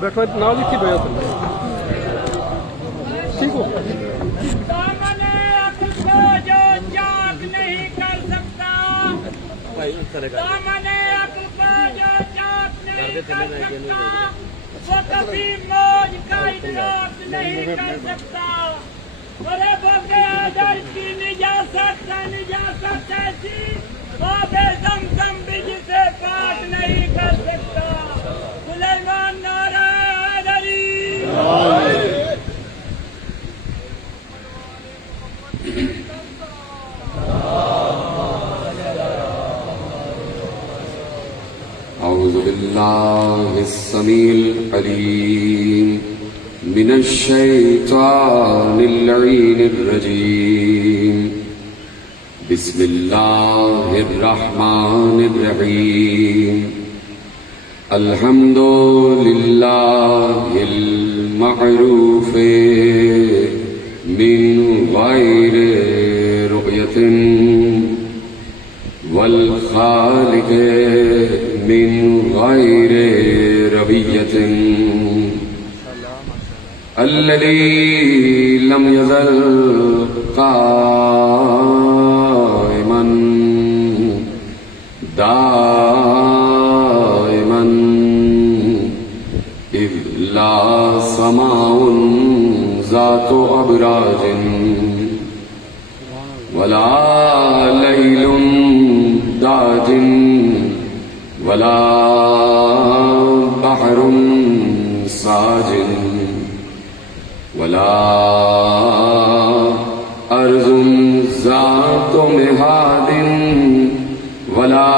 بیٹھو نام لکھی بھیا ٹھیک ہو وہ کبھی موج کا ادراک نہیں کر سکتا بڑے بوکے آدر کی نجاست ایسی آب زمزم بھی جسے پاک نہیں کر سکتا سلیمان نعرہ حیدری أعوذ بالله السميع العليم من الشيطان اللعين الرجيم بسم الله الرحمن الرحيم الحمد لله المعروف من غير رؤية والخالق من غير ربية الذي لم يزل قائما دائما إذ لا سماء ذات أبراج ولا ليل داج ولا بحر ساجن ولا أرض ذات مهاد ولا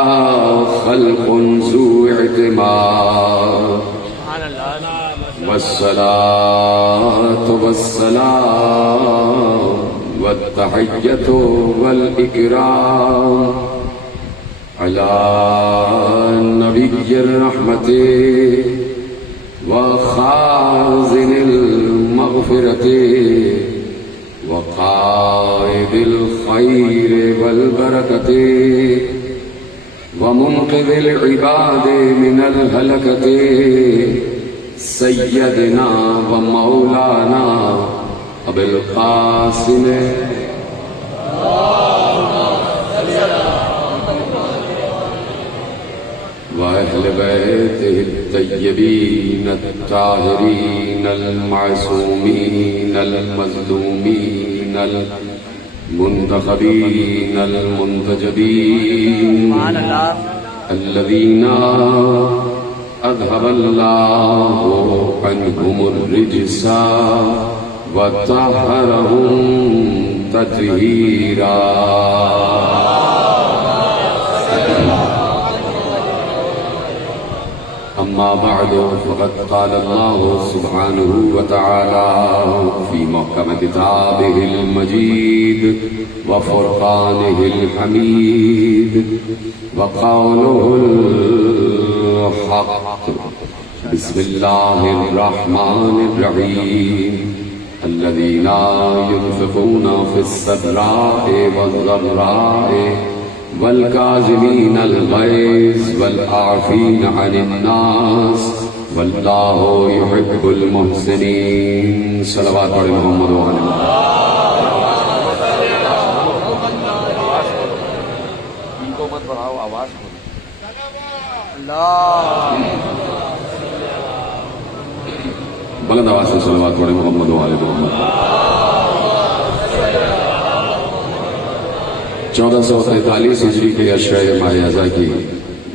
خلق ذو اعتماد والصلاة والسلام والتحية والإكرام على نبي الرحمة وخازن المغفرة وقائد الخير والبركة ومنقذ العباد من الهلكة سيدنا ومولانا أبي القاسم وأهل بيته الطيبين الطاهرين المعصومين المظلومين المنتخبين المنتجبين الذين أذهب الله عنهم الرجس وطهرهم تطهيرا أما بعد فقد قال الله سبحانه وتعالى في محكم كتابه المجيد وفرقانه الحميد وقوله الحق بسم الله الرحمن الرحيم الذين ينفقون في السراء والضراء والكاظمين الغيظ والعافين عن الناس والله يحب المحسنين صلوات على محمد وعلى بلند آواز سے صلوات پڑھیں محمد وعلى محمد 1443 ہجری کے عشرہ ماہ اعضا کی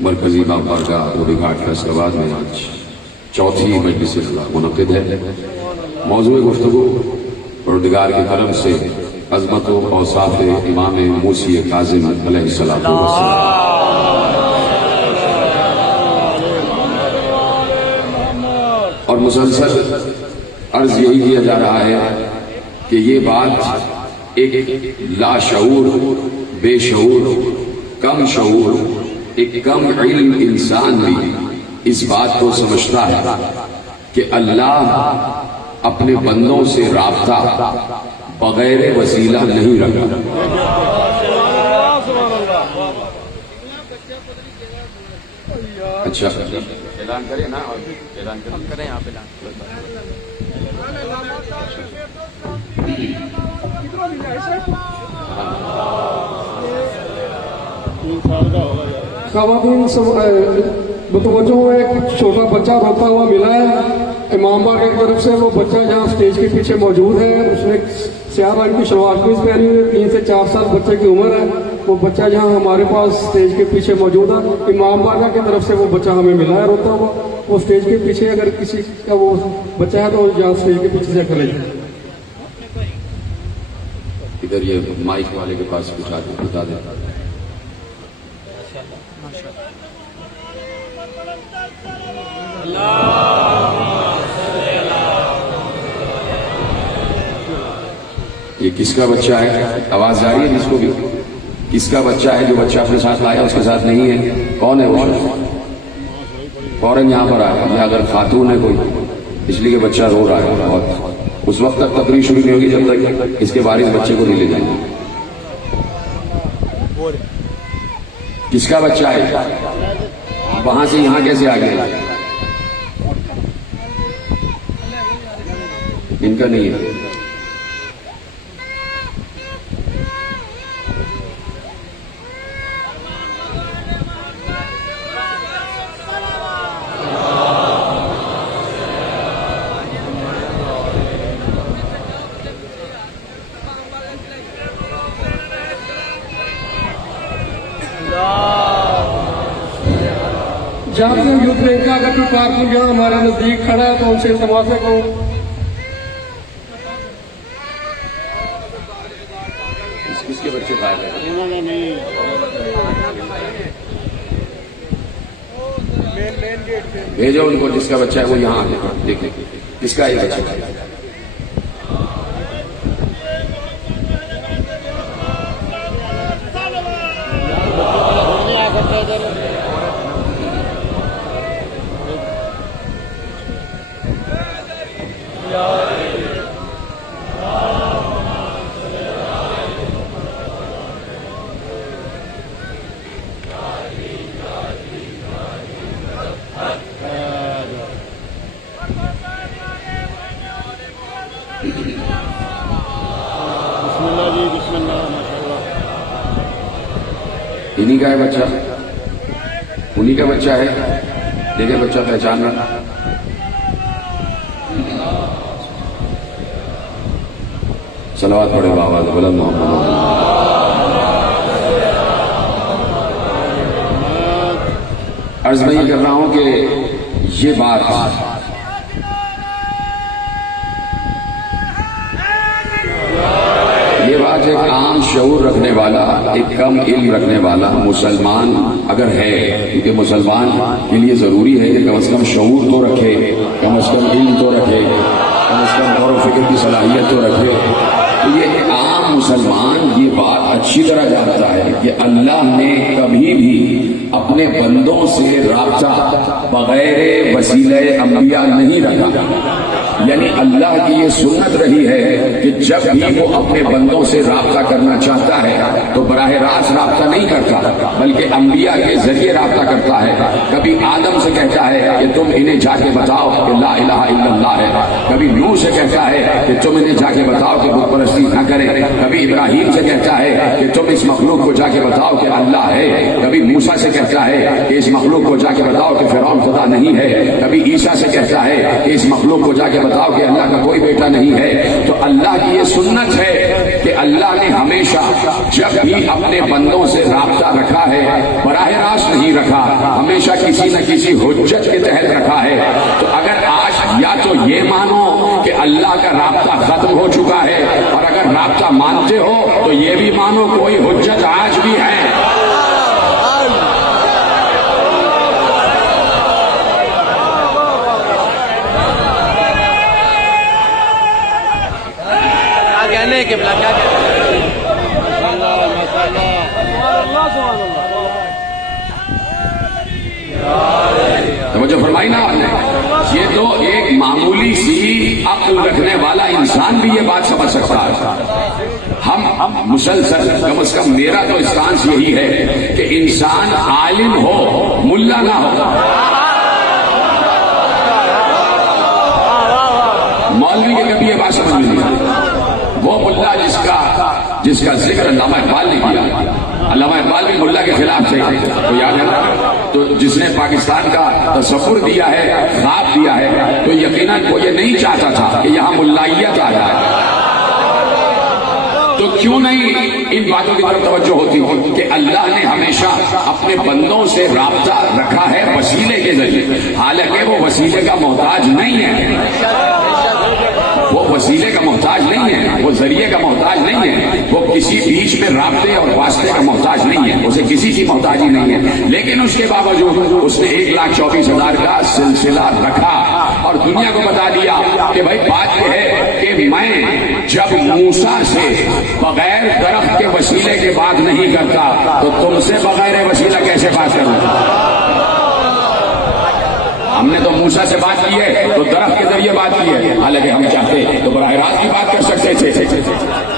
مرکزی بارگاہ روبی گھاٹ فیصل آباد میں آج چوتھی مجلس اخلاق منعقد ہے. موضوع گفتگو پروردگار کے کرم سے عظمت و اوصاف امام موسی کاظم علیہ السلام اور مسلسل عرض یہی کیا جا رہا ہے کہ یہ بات ایک لاشعور، بے شعور، کم شعور، ایک کم علم انسان بھی اس بات کو سمجھتا ہے کہ اللہ اپنے بندوں سے رابطہ بغیر وسیلہ نہیں رکھتا. اچھا اعلان کریں نا، اور اعلان کریں آپ اعلان. خواتین متوجہ ہو، ایک چھوٹا بچہ روتا ہوا ملا ہے امام باغ کی طرف سے. وہ بچہ جہاں اسٹیج کے پیچھے موجود ہے، اس نے سیاہ رنگ کی شلوار قمیض پہنی ہوئی ہے. 3 سے 4 سال بچے کی عمر ہے. وہ بچہ جہاں ہمارے پاس اسٹیج کے پیچھے موجود ہے، امام باغ کی طرف سے وہ بچہ ہمیں ملا ہے روتا ہوا. وہ اسٹیج کے پیچھے اگر کسی کا وہ بچہ ہے تو جہاں اسٹیج کے پیچھے سے کھڑے جائے. ادھر یہ مائک والے کے پاس کچھ آدمی بتا دیتا. یہ کس کا بچہ ہے؟ آواز جا رہی ہے جس کو بھی؟ کس کا بچہ ہے جو بچہ اپنے ساتھ لایا اس کے ساتھ نہیں ہے؟ کون ہے وہ؟ فوراً یہاں پر آیا. یا اگر خاتون ہے کوئی، اس لیے کہ بچہ رو رہا ہے بہت، اس وقت تک تقریر شروع نہیں ہوگی جب تک اس کے وارث بچے کو نہیں لے جائیں گے. کس کا بچہ ہے؟ وہاں سے یہاں کیسے آ گیا؟ ان کا نہیں ہے. جہاں سے یوتھ بینک کا اگر کوئی کارکن جہاں ہمارے نزدیک کھڑا ہے تو ان سے التماس ہے کہ کس کے بچے باہر ہیں؟ بھیجو ان کو، جس کا بچہ ہے وہ یہاں آ دیکھیں کس کا یہ بچہ ہے. انہی کا ہے بچہ، انہی کا بچہ ہے. دیکھیں بچہ پہچان رہا. صلوات پڑھے بابا بلند محمد. عرض میں یہ کر رہا ہوں کہ یہ بات ایک عام شعور رکھنے والا، ایک کم علم رکھنے والا مسلمان اگر ہے، کیونکہ مسلمان کے لیے ضروری ہے کہ کم از کم شعور تو رکھے، کم از کم علم تو رکھے، کم از کم غور و فکر کی صلاحیت تو رکھے. تو یہ عام مسلمان یہ بات اچھی طرح جانتا ہے کہ اللہ نے کبھی بھی اپنے بندوں سے رابطہ بغیر وسیلہ انبیاء نہیں رکھا. یعنی اللہ کی یہ سنت رہی ہے کہ جب بھی وہ اپنے بندوں سے رابطہ کرنا چاہتا ہے تو براہ راست رابطہ نہیں کرتا، بلکہ انبیاء کے ذریعے رابطہ کرتا ہے. کبھی آدم سے کہتا ہے کہ تم انہیں جا کے بتاؤ کہ لا الہ الا اللہ ہے. کبھی نوح سے کہتا ہے کہ تم انہیں جا کے بتاؤ کہ بت پرستی نہ کریں. کبھی ابراہیم سے کہتا ہے کہ تم اس مخلوق کو جا کے بتاؤ کہ اللہ ہے. کبھی موسیٰ سے کہتا ہے کہ اس مخلوق کو جا کے بتاؤ کہ فرعون خدا نہیں ہے. کبھی عیسیٰ سے کہتا ہے کہ اس مخلوق کو جا کے بتاؤ کہ اللہ کا کوئی بیٹا نہیں ہے. تو اللہ کی یہ سنت ہے کہ اللہ نے ہمیشہ جب بھی اپنے بندوں سے رابطہ رکھا ہے براہ راست نہیں رکھا، ہمیشہ کسی نہ کسی حجت کے تحت رکھا ہے. تو اگر آج یا تو یہ مانو کہ اللہ کا رابطہ ختم ہو چکا ہے، اور اگر رابطہ مانتے ہو تو یہ بھی مانو کوئی حجت آج بھی ہے. توجہ فرمائی نا آپ نے. یہ تو ایک معمولی سی عقل رکھنے والا انسان بھی یہ بات سمجھ سکتا ہے. ہم مسلسل کم از کم میرا تو اسٹانس یہی ہے کہ انسان عالم ہو، ملا نہ ہو. कभी ये बात समझ में नहीं आई। वो मुल्ला जिसका जिक्र अल्लामा इकबाल ने किया, अल्लामा इकबाल भी मुल्ला के खिलाफ थे, तो याद है ना, तो जिसने पाकिस्तान का तसव्वुर दिया है, ख्वाब दिया है, तो यकीनन वो ये नहीं चाहता था कि यहाँ मुल्लाइयत आ जाए। तो क्यों नहीं इन बातों की तरफ तवज्जो होती हो कि अल्लाह ने हमेशा अपने बंदों से राब्ता रखा है वसीले के जरिए, हालांकि वो वसीले का मोहताज नहीं है, वो वसीले का मोहताज नहीं है, वो जरिए का मोहताज नहीं है, वो किसी बीच में राब्ते और वास्ते का मोहताज नहीं है, उसे किसी की मोहताजी नहीं है। लेकिन उसके बावजूद उसने 1,24,000 का सिलसिला रखा और दुनिया को बता दिया कि भाई बात यह है कि मैं जब मूसा से बगैर दरख्त के वसीले के बात नहीं करता तो तुमसे बगैर वसीला कैसे बात करूं? हमने तो मूसा से बात की है तो दरख्त के जरिए बात की है, हालांकि हम चाहते तो बराह रास्त की बात कर सकते थे,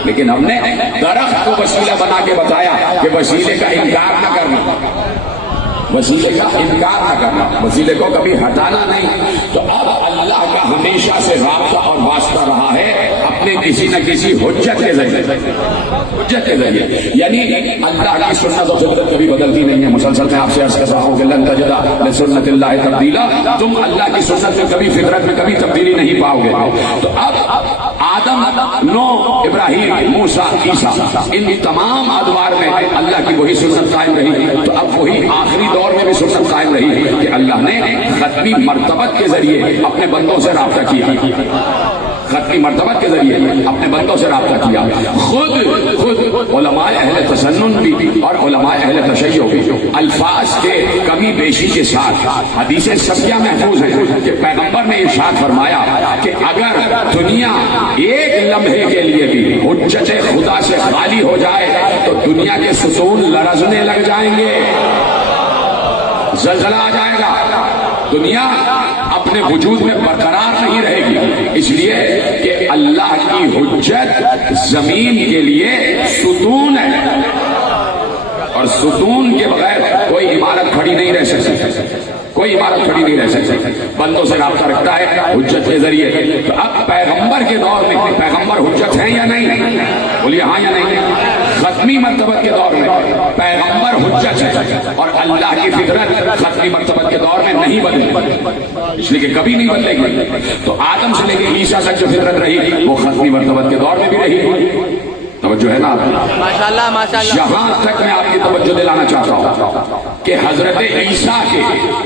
लेकिन हमने दरख्त को वसीला बना के बताया कि वसीले का इनकार न करना, वसीले का इनकार न करना, वसीले को कभी हटाना नहीं। तो अब अल्लाह का हमेशा से राब्ता और वास्ता रहा है अपने किसी न किसी हुज्जत के जरिए, हुज्जत के जरिए, यानी अल्लाह की सुन्नत और फितरत कभी बदलती नहीं है। मुसलसल मैं आपसे अर्ज कर रहा हूँ कि लन तजदा लिसुन्नतिल्लाहि तब्दीला, तुम अल्लाह की सुन्नत में कभी फितरत में कभी तब्दीली नहीं पाओगे। तो अब आदम, नूह, इब्राहिम, मूसा, ईसा, इन तमाम अदवार में अल्लाह की वही सुन्नत कायम रही, तो अब वही आखिरी दौर में भी सुन्नत कायम रही कि अल्लाह ने खत्मी मर्तबत के जरिए अपने बंदों से राब्ता किया, खत्मी मर्तबत के जरिए अपने बंदों से राब्ता किया। खुद उलमाए अहले तसन्नुन भी और उलमाए अहले तशय्युह भी अल्फाज के कमी बेशी के साथ हदीसें सबिया महफूज हैं कि पैगंबर ने इरशाद फरमाया कि अगर दुनिया एक लम्हे के लिए भी हुज्जत खुदा से खाली हो जाए तो दुनिया के सुतून लरजने लग जाएंगे, ज़लज़ला आ जाएगा, दुनिया अपने वजूद में बरकरार नहीं रहेगी, इसलिए कि अल्लाह की हुज्जत जमीन के लिए सुतून है और सुतून के बगैर कोई इमारत खड़ी नहीं रह सकती, कोई इमारत खड़ी नहीं रह सकती। बंदों से राब्ता रखता है हुज्जत के जरिए। तो अब पैगंबर के दौर में पैगंबर हुज्जत है या नहीं? बोलिए हाँ या नहीं? खत्मी मर्तबत के दौर में पैगंबर हुज्जत है और अल्लाह की फितरत खत्मी मर्तबत के दौर में नहीं बदलेगी, इसलिए कि कभी नहीं बदलेगी। तो आदम से लेकर ईसा तक जो फितरत रही वो खत्मी मर्तबत के दौर में भी रही। तवज्जो है ना? माशाल्लाह माशाल्लाह। यहाँ तक मैं आपकी तवज्जो दिलाना चाहता हूँ कि हजरत ईसा के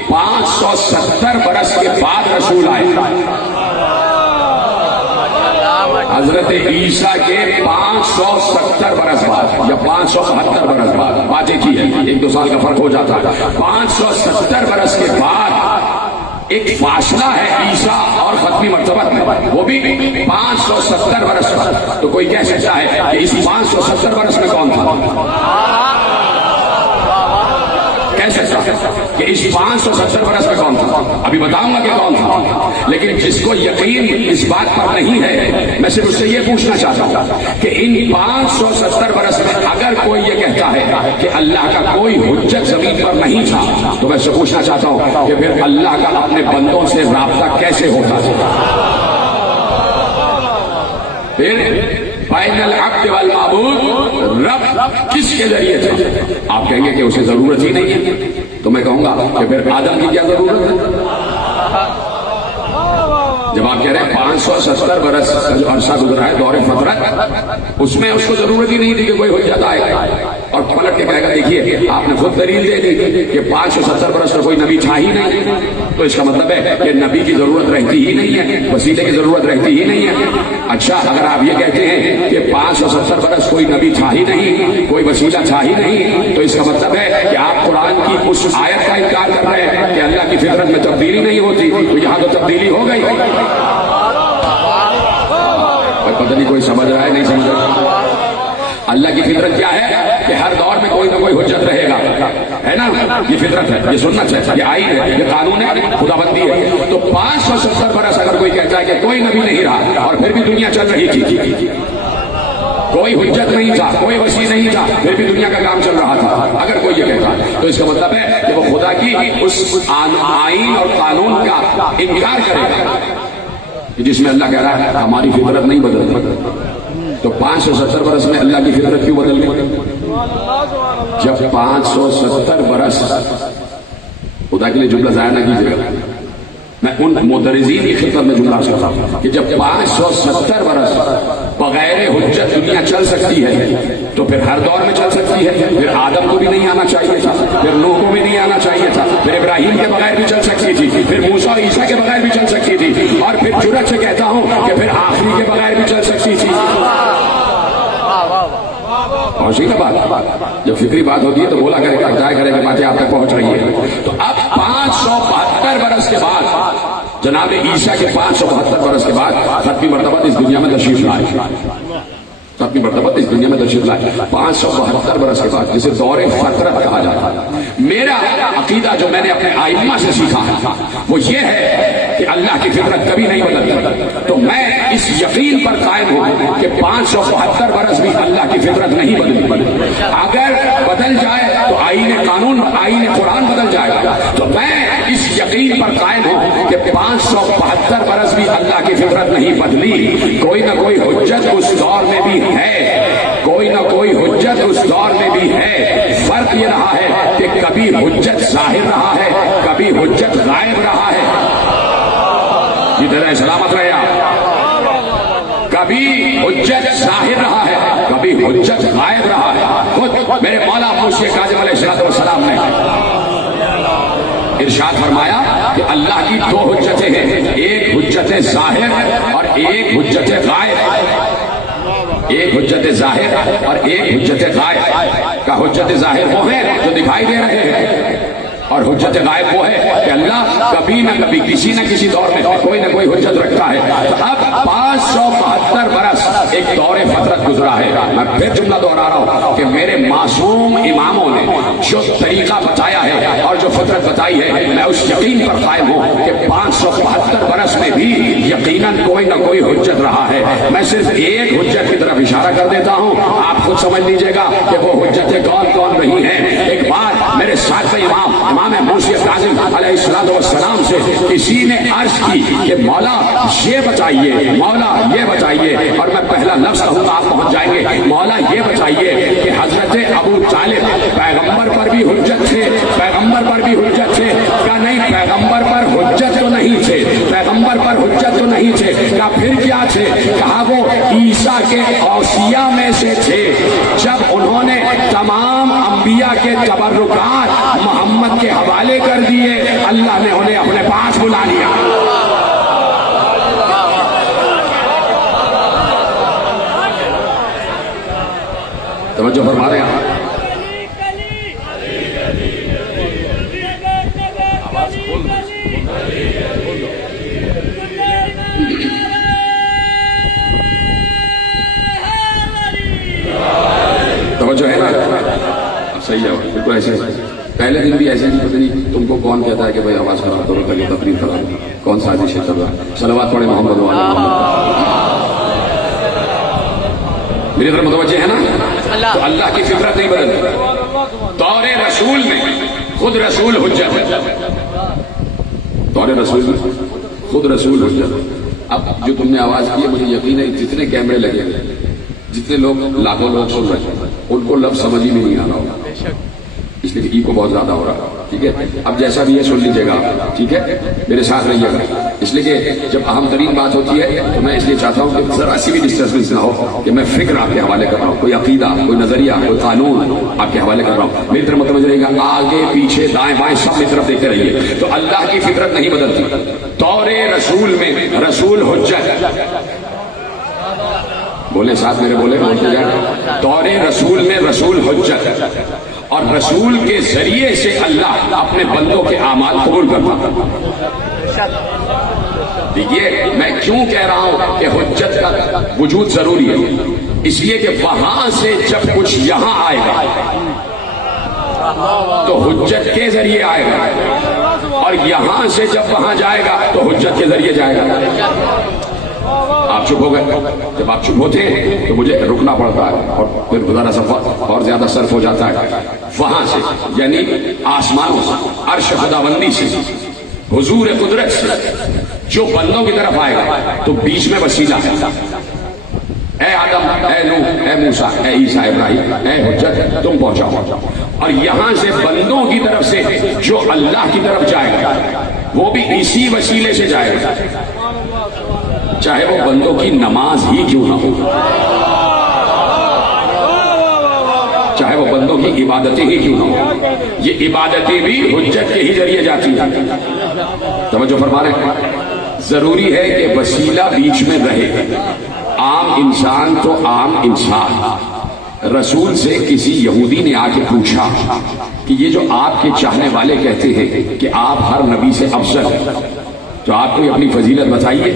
570 बरस के बाद रसूल आए, हजरत ईसा के 570 बरस बाद या 572 बरस बाद, बात एक ही है, 1-2 साल का फर्क हो जाता है। 570 बरस के बाद एक फासला है ईसा और खत्मी मर्तबत में, वो भी 570 बरस का। तो कोई कह सकता है कि इस 570 बरस में कौन था? कह सकता कि इस 570 बरस में कौन था? अभी बताऊंगा कि कौन था, लेकिन जिसको यकीन इस बात पर नहीं है, मैं सिर्फ उससे ये पूछना चाहता हूँ कि इन 570 बरस में अगर कोई ये कहता है कि अल्लाह का कोई हुज्जत जमीन पर नहीं था, तो मैं उससे पूछना चाहता हूँ कि फिर अल्लाह का अपने बंदों से राब्ता कैसे होता था? फिर बैनल अब्द वल माबूद, रब किसके जरिए था? आप कहेंगे कि उसे जरूरत ही नहीं है, तो मैं कहूंगा कि फिर आदम की क्या जरूरत है? जब आप कह रहे हैं 570 बरस जो अरसा गुजरा है दौरे फतरत, उसमें उसको जरूरत ही नहीं थी कि कोई हुज्जत आएगा और पलट के कहेगा देखिए आपने खुद दलील दे दी कि 570 बरस का कोई नबी था ही नहीं, तो इसका मतलब है कि नबी की जरूरत रहती ही नहीं है, वसीले की जरूरत रहती ही नहीं है। अच्छा, अगर आप ये कहते हैं कि 570 बरस कोई नबी था ही नहीं, कोई वसीला था ही नहीं, तो इसका मतलब है कि आप कुरान की उस आयत का इनकार कर रहे हैं कि अल्लाह की फितरत में तब्दीली नहीं होती, तो यहाँ तो तब्दीली हो गई। पता नहीं कोई समझ रहा है नहीं समझ रहा। अल्लाह की फितरत क्या है कि हर दौर में कोई ना कोई हुज्जत रहेगा, है ना? ये फितरत है, ये सुन्नत है, ये आईन है, ये कानून है, खुदाबंदी है। तो 570 बरस अगर कोई कहता है कि कोई नबी नहीं रहा और फिर भी दुनिया चल रही थी, कोई हुज्जत नहीं था, कोई वसी नहीं था, फिर भी दुनिया का काम चल रहा था, अगर कोई ये कहता है, तो इसका मतलब है कि वो खुदा की उस आईन और कानून का इनकार करेगा, کہ جس میں اللہ کہہ رہا ہے ہماری فطرت نہیں بدلتی، تو 570 برس میں اللہ کی فطرت کیوں بدل گئی؟ جب 570 برس، خدا کے لیے جملہ ضائع نہ کیجیے گا، میں ان مدرسین کی خدمت میں جملہ کرتا ہوں کہ جب 570 برس بغیر حجت دنیا چل سکتی ہے تو پھر ہر دور میں چل سکتی ہے. پھر آدم کو بھی نہیں آنا چاہیے تھا، پھر نوح کو بھی نہیں آنا چاہیے تھا، پھر ابراہیم کے بغیر بھی چل سکتی تھی، پھر موسیٰ اور عیسیٰ کے بغیر بھی چل سکتی تھی، اور پھر جرأت سے کہتا ہوں کہ پھر آخری کے بغیر بھی چل سکتی تھی. اور سی نا بات، جب فکری بات ہوتی ہے تو بولا کرے گا، جائے کرے گا، باتیں آپ تک پہنچ رہی ہے. تو اب 572 برس کے بعد جناب عیسیٰ کے 572 برس کے بعد ختمی مرتبہ اس دنیا میں تشریف لائے، ختمی مرتبہ اس دنیا میں تشریف لائے 572 برس کے بعد، جسے دور فطرت کہا جاتا ہے. میرا عقیدہ جو میں نے اپنے ائمہ سے سیکھا ہے وہ یہ ہے کہ اللہ کی فطرت کبھی نہیں بدلتی. تو میں اس یقین پر قائم ہوں کہ 572 برس بھی اللہ کی فطرت نہیں بدلی. اگر بدل جائے تو آئین قانون، آئین قرآن بدل جائے گا. تو میں اس یقین پر قائم ہوں کہ 572 برس بھی اللہ کی فطرت نہیں بدلی. کوئی نہ کوئی حجت اس دور میں بھی ہے، کوئی نہ کوئی حجت اس دور میں بھی ہے. فرق یہ رہا ہے کہ کبھی حجت ظاہر رہا ہے، کبھی حجت غائب رہا ہے. جدھر سلامت رہے آپ. کبھی حجت ظاہر رہا ہے، کبھی حجت غائب رہا ہے. خود میرے مولا موسی کاظم علیہ السلام نے ارشاد فرمایا کہ اللہ کی 2 حجتیں ہیں، ایک حجت ظاہر اور ایک حجت غائب. ایک حجت ظاہر اور ایک حجت غائب. کا حجت ظاہر وہ ہے جو دکھائی دے رہے ہیں، اور حجت غائب وہ ہے کہ اللہ کبھی نہ کبھی کسی نہ کسی دور میں کوئی نہ کوئی حجت رکھتا ہے. اب 572 برس ایک دور فطرت گزرا ہے. میں پھر جملہ دہرا رہا ہوں کہ میرے معصوم اماموں نے جو طریقہ بتایا ہے اور جو فطرت بتائی ہے، میں اس یقین پر قائم ہوں کہ 572 برس میں بھی یقیناً کوئی نہ کوئی حجت رہا ہے. میں صرف ایک حجت کی طرف اشارہ کر دیتا ہوں، آپ خود سمجھ لیجئے گا کہ وہ حجتیں کون کون رہی ہیں. ایک بار میرے ساتھ امام موسی کاظم علیہ السلام سے کسی نے عرض کی کہ مولا یہ بتائیے، مولا یہ بتائیے، اور میں پہلا لفظ کہوں گا آپ پہنچ جائیں گے. مولا یہ بتائیے کہ حضرت ابو طالب پیغمبر پر بھی حجت تھے، پیغمبر پر بھی حجت تھے. کہا نہیں، پیغمبر پر حجت تو نہیں تھے، پیغمبر پر حجت تو نہیں تھے. کہا پھر کیا تھے؟ کہا وہ عیسیٰ کے اوصیاء میں سے تھے. جب انہوں نے تمام انبیاء کے تبرکات محمد کے حوالے کر دیے، اللہ نے انہیں اپنے پاس بلا لیا. توجہ فرما رہے ہیں. توجہ ہے نا؟ اب صحیح ہے، بالکل ایسے. پہلے دن بھی ایسے نہیں، پتہ نہیں تم کو کون کہتا ہے کہ بھائی آواز خراب کرو تاکہ تقریر خراب ہو. کون سا عزیز چل رہا ہے؟ صلوات پڑھے محمد والا محمد. میری طرف متوجہ ہے نا؟ تو اللہ کی فطرت نہیں بدلتی. دور رسول میں خود رسول حجت، دور رسول میں خود رسول حجت. اب جو تم نے آواز کی ہے، مجھے یقین ہے جتنے کیمرے لگے ہیں، جتنے لوگ لاکھوں لوگ سن رہے ہیں، ان کو لفظ سمجھ ہی نہیں آ رہا ہوگا، اس لیے ای کو بہت زیادہ ہو رہا ہے. ٹھیک ہے، اب جیسا بھی ہے سن لیجیے گا. ٹھیک ہے، میرے ساتھ رہیے گا. اس لیے کہ جب اہم ترین بات ہوتی ہے تو میں اس لیے چاہتا ہوں کہ ذرا سی بھی ڈسٹربنس نہ ہو کہ میں فکر آپ کے حوالے کر رہا ہوں، کوئی عقیدہ، کوئی نظریہ، کوئی قانون آپ کے حوالے کر رہا ہوں. میری طرف متوجہ رہے گا، آگے پیچھے دائیں بائیں سب کی طرف دیکھتے رہیے. تو اللہ کی فطرت نہیں بدلتی. دور رسول میں رسول حجت، بولے ساتھ میرے، بولے بولتے جائیں. دور رسول میں رسول حجت، اور رسول کے ذریعے سے اللہ اپنے بندوں کے اعمال قبول کرتا. دیکھیے میں کیوں کہہ رہا ہوں کہ حجت کا وجود ضروری ہے. اس لیے کہ وہاں سے جب کچھ یہاں آئے گا تو حجت کے ذریعے آئے گا، اور یہاں سے جب وہاں جائے گا تو حجت کے ذریعے جائے گا. آپ چپ ہو گئے. جب آپ چپ ہوتے ہیں تو مجھے رکنا پڑتا ہے اور پھر گزارا سفر اور زیادہ صرف ہو جاتا ہے. وہاں سے یعنی آسمانوں سے، عرش خداوندی سے، حضور قدرت سے جو بندوں کی طرف آئے گا تو بیچ میں وسیلہ ہے. اے آدم، اے نوح، اے موسیٰ، اے عیسیٰ، ابراہیم، اے حجت، تم پہنچاؤ. اور یہاں سے بندوں کی طرف سے جو اللہ کی طرف جائے گا وہ بھی اسی وسیلے سے جائے گا، چاہے وہ بندوں کی نماز ہی کیوں نہ ہو، چاہے وہ بندوں کی عبادتیں ہی کیوں نہ ہو. یہ عبادتیں بھی حجت کے ہی ذریعے جاتی ہیں. توجہ فرما رہے ہیں. ضروری ہے کہ وسیلہ بیچ میں رہے. عام انسان تو عام انسان. رسول سے کسی یہودی نے آ کے پوچھا کہ یہ جو آپ کے چاہنے والے کہتے ہیں کہ آپ ہر نبی سے افضل ہیں، تو آپ کو اپنی فضیلت بتائیے.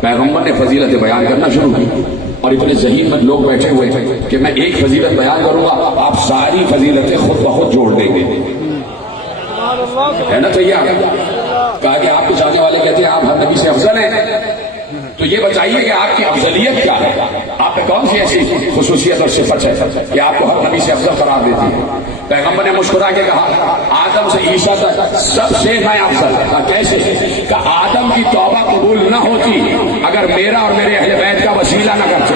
پیغمبر نے فضیلت بیان کرنا شروع کی اور اتنے ذہین مند لوگ بیٹھے ہوئے تھے کہ میں ایک فضیلت بیان کروں گا، آپ ساری فضیلتیں خود بخود جوڑ دیں گے. ہے نا تیار؟ کہا کہ آپ کے چاہنے والے کہتے ہیں آپ ہر نبی سے افضل ہیں، تو یہ بتائیے کہ آپ کی افضلیت کیا ہے، آپ میں کون سی ایسی خصوصیت اور صفت ہے کہ آپ کو ہر نبی سے افضل قرار دیتی ہے. پیغمبر نے مسکرا کے کہا آدم سے عیسیٰ تک سب سے میں افضل. کیسے؟ کہ آدم کی توبہ قبول نہ ہوتی اگر میرا اور میرے اہل بیت کا وسیلہ نہ کرتے.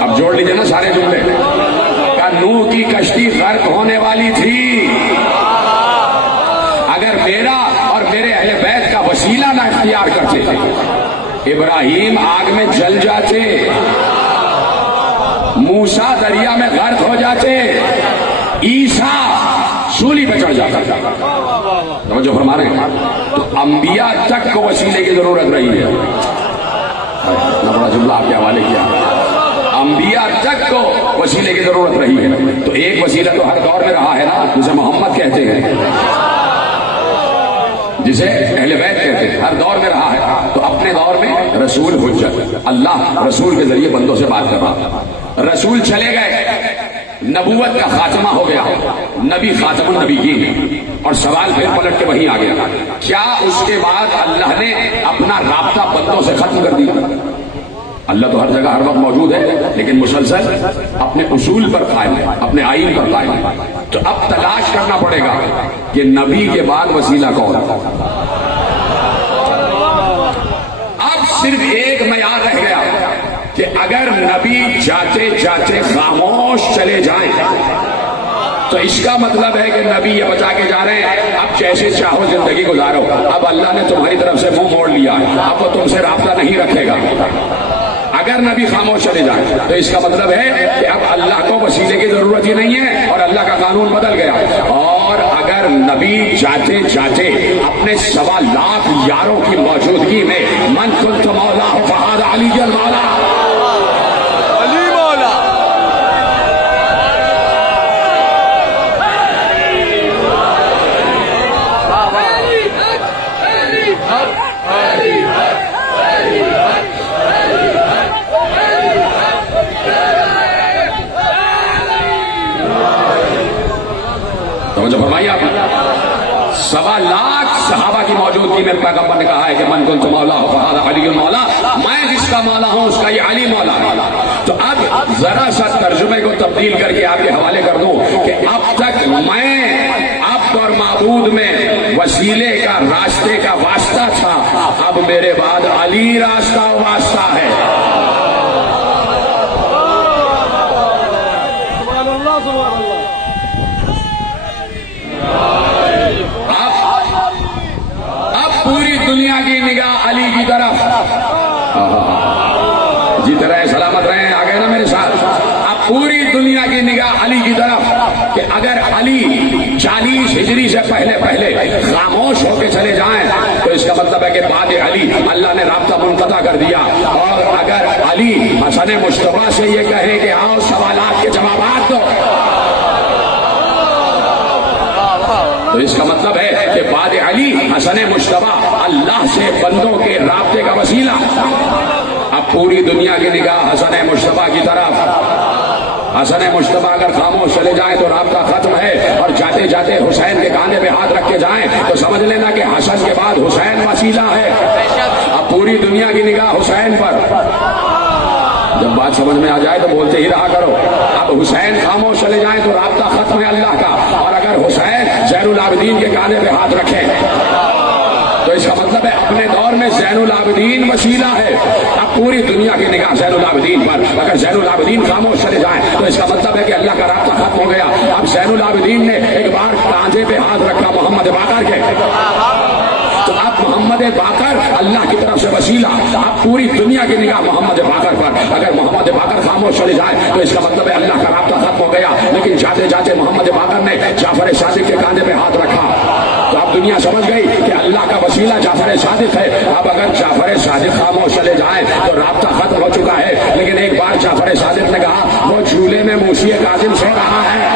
اب جوڑ لیجیے نا سارے جملے. کہ نوح کی کشتی غرق ہونے والی تھی اگر میرا اور میرے اہل بیت کا وسیلہ نہ اختیار کرتے تھے. ابراہیم آگ میں جل جاتے، موسیٰ دریا میں غرق ہو جاتے، عیسیٰ سولی پہ چڑھ جاتا. توجہ فرما رہے ہیں. تو انبیاء تک کو وسیلے کی ضرورت رہی ہے. اتنا بڑا جملہ آپ کے حوالے کیا. انبیاء تک کو وسیلے کی ضرورت رہی ہے. تو ایک وسیلہ تو ہر دور میں رہا ہے نا، جسے محمد کہتے ہیں، جسے اہل بیت کہتے ہیں، ہر دور میں رہا ہے. تو اپنے دور میں رسول حجت. اللہ رسول کے ذریعے بندوں سے بات کر رہا. رسول چلے گئے، نبوت کا خاتمہ ہو گیا، نبی خاتم النبیین. اور سوال پھر پلٹ کے وہیں آ گیا، کیا اس کے بعد اللہ نے اپنا رابطہ بندوں سے ختم کر دیا؟ اللہ تو ہر جگہ ہر وقت موجود ہے لیکن مسلسل اپنے اصول پر قائم ہے، اپنے آئین پر قائم ہے. تو اب تلاش کرنا پڑے گا کہ نبی کے بعد وسیلہ کون. اب صرف ایک معیار رہ گیا کہ اگر نبی جاتے جاتے خاموش چلے جائیں تو اس کا مطلب ہے کہ نبی یہ بتا کے جا رہے ہیں اب جیسے چاہو زندگی گزارو، اب اللہ نے تمہاری طرف سے منہ موڑ لیا، اب وہ تم سے رابطہ نہیں رکھے گا. اگر نبی خاموش چلے جائیں تو اس کا مطلب ہے کہ اب اللہ کو وسیلے کی ضرورت ہی نہیں ہے اور اللہ کا قانون بدل گیا. اور اگر نبی جاتے جاتے اپنے 1.25 لاکھ یاروں کی موجودگی میں من کنت مولا فہذا علی المولا، علی مولا، توجہ فرمائیے. آپ 1.25 لاکھ صحابہ کی موجودگی میں پیغمبر نے کہا ہے کہ من کنت مولا فہذا علی المولا، میں جس کا مولا ہوں اس کا یہ علی مولا ہے. تو اب ذرا سا ترجمے کو تبدیل کر کے آپ کے حوالے کر دوں کہ اب تک میں عبد اور معبود میں وسیلے کا راستے کا واسطہ تھا، اب میرے بعد علی راستہ واسطہ ہے. پوری دنیا کی نگاہ علی کی طرف. جیت رہے سلامت رہے، آ گئے نا میرے ساتھ. اب پوری دنیا کی نگاہ علی کی طرف کہ اگر علی 40 ہجری سے پہلے خاموش ہو کے چلے جائیں تو اس کا مطلب ہے کہ بعد علی اللہ نے رابطہ منقطع کر دیا. اور اگر علی حسن مصطفیٰ سے یہ کہے کہ آؤ سوالات کے جوابات دو تو اس کا مطلب ہے کہ بعد علی حسن مصطفیٰ اللہ سے بندوں کے رابطے کا وسیلہ. اب پوری دنیا کی نگاہ حسن مصطفیٰ کی طرف. حسن مصطفیٰ اگر خاموش چلے جائیں تو رابطہ ختم ہے، اور جاتے جاتے حسین کے کاندھے پہ ہاتھ رکھ کے جائیں تو سمجھ لینا کہ حسن کے بعد حسین وسیلہ ہے. اب پوری دنیا کی نگاہ حسین پر. جب بات سمجھ میں آ جائے تو بولتے ہی رہا کرو. اب حسین خاموش چلے جائیں تو رابطہ ختم ہے اللہ کا، اور اگر حسین زین العابدین کے کاندھے پہ ہاتھ زین العابدین وسیلہ ہے. اب پوری دنیا کی نگاہ زین العابدین پر. اگر زین العابدین خاموش چلے جائیں تو اس کا مطلب ہے کہ اللہ کا رابطہ ختم ہو گیا. اب زین العابدین نے ایک بار کاندھے پہ ہاتھ رکھا محمد باقر کے, تو اب محمد باقر اللہ کی طرف سے وسیلہ. اب پوری دنیا کی نگاہ محمد باقر پر. اگر محمد باقر خاموش چلے جائے تو اس کا مطلب ہے اللہ کا رابطہ ختم ہو گیا. لیکن جاتے جاتے محمد باقر نے جعفر صادق کے کاندھے پہ ہاتھ رکھا, تو اب دنیا سمجھ گئی کہ اللہ کا وسیلہ جعفر صادق ہے. اب اگر جعفر صادق خاموش چلے جائیں تو رابطہ ختم ہو چکا ہے. لیکن ایک بار جعفر صادق نے کہا وہ جھولے میں موسی کاظم سو رہا ہے.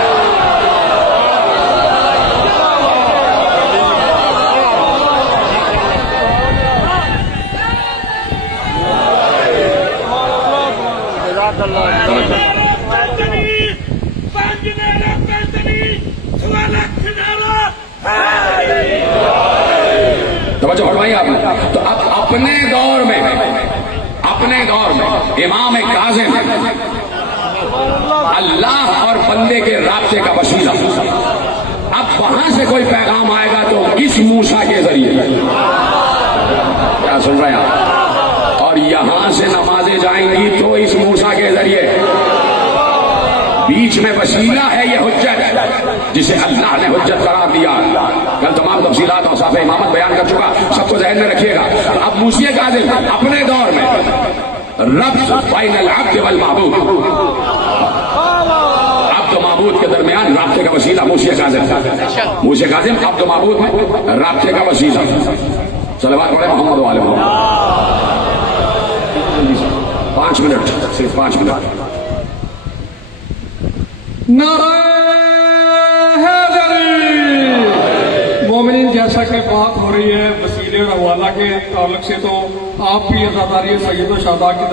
توجہ فرمائیے آپ نے. تو اب اپنے دور میں امام کاظم اللہ اور بندے کے رابطے کا وسیلہ. اب وہاں سے کوئی پیغام آئے گا تو اس موسیٰ کے ذریعے, کیا سن رہے ہیں آپ, اور یہاں سے نمازیں جائیں گی تو اس موسیٰ کے ذریعے. بیچ میں وسیلہ ہے یہ حجت جسے اللہ نے حجت قرار دیا. کل تمام تفصیلات اور صاحب امامت بیان کر چکا, سب کو ذہن میں رکھیے گا. اب موسی کاظم اپنے دور میں ربط بین العبد والمعبود, عبد و معبود کے درمیان رابطے کا وسیلہ موسی کاظم. موسی کاظم عبد و معبود میں رابطے کا وسیلہ. صلوات پڑھیں محمد و آل محمد. 5 منٹ, صرف 5 منٹ. نعرہ حیدری. مومنین, جیسا کہ بات ہو رہی ہے وسیلے اور حوالہ کے تعلق سے, تو آپ بھی عزاداری سید و شہداء کی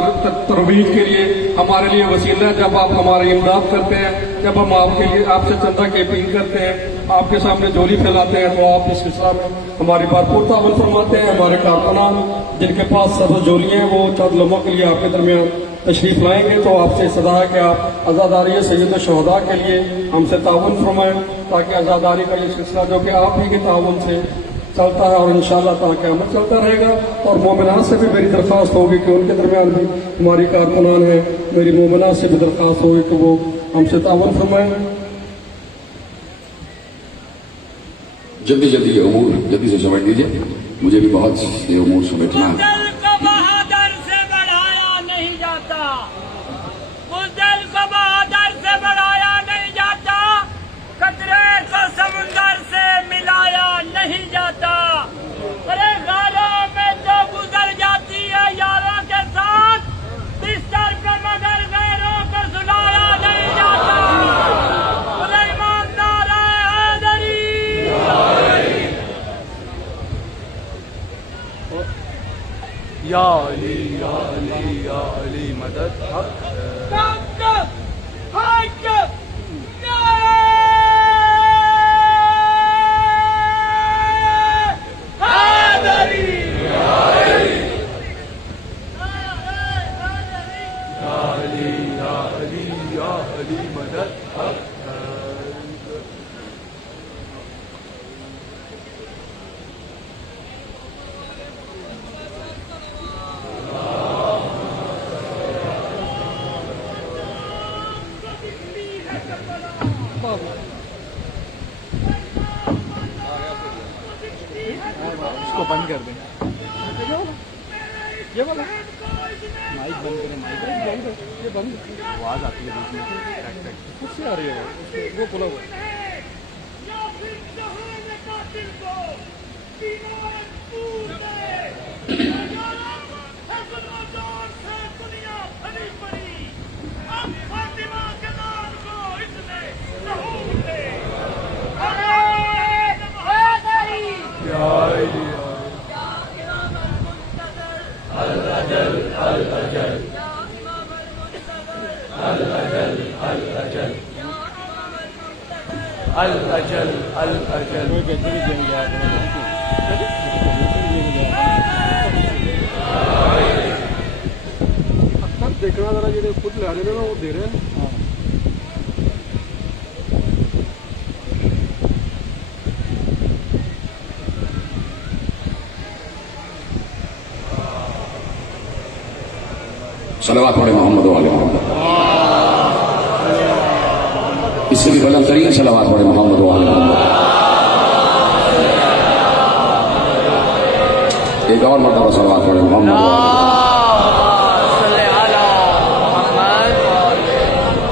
ترویج کے لیے ہمارے لیے وسیلہ ہے. جب آپ ہماری امداد کرتے ہیں, جب ہم آپ کے لیے آپ سے چندہ کی اپیل کرتے ہیں, آپ کے سامنے جولی پھیلاتے ہیں, تو آپ اس سلسلہ میں ہماری بھرپور تعاون فرماتے ہیں. ہمارے کارکنان جن کے پاس سبز جولیاں ہیں وہ چند لمحوں کے لیے آپ کے درمیان تشریف لائیں گے, تو آپ سے صدا ہے کہ آپ عزاداری سید الشہداء کے لیے ہم سے تعاون فرمائیں, تاکہ عزاداری کا یہ سلسلہ جو کہ آپ ہی کے تعاون سے چلتا ہے اور انشاءاللہ تاکہ عمل چلتا رہے گا. اور مومنات سے بھی میری درخواست ہوگی کہ ان کے درمیان بھی ہماری کارکنان ہیں, میری مومنات سے بھی درخواست ہوگی کہ وہ ہم سے تعاون فرمائیں. جلدی جلدی یہ امور جلدی سے سمجھ لیجیے, مجھے بھی بہت سے امور سمیٹنا ہے. سمندر سے ملایا نہیں جاتا. ارے غاروں میں تو گزر جاتی ہے یاروں کے ساتھ, بستر پہ مگر غیروں کو سلایا نہیں جاتا. ارے ایماندار حیدری. یا علی یا علی یا علی مدد حق اس کو بند کر دیں. یہ والا مائک بند کریں, مائک یہ بند, آواز آتی ہے بیچ میں, خود سے آ رہی ہے وہ کھلا ہوا. الاجل دیکھنا ذرا جی خود لے نا وہ دے رہے ہیں. सलवात पढ़े मोहम्मद वाले मोहम्मद। इससे भी बुलंद तरीन सलवात पढ़े मोहम्मद वाले मोहम्मद। एक और मरतबा सलवात पढ़े मोहम्मद वाले।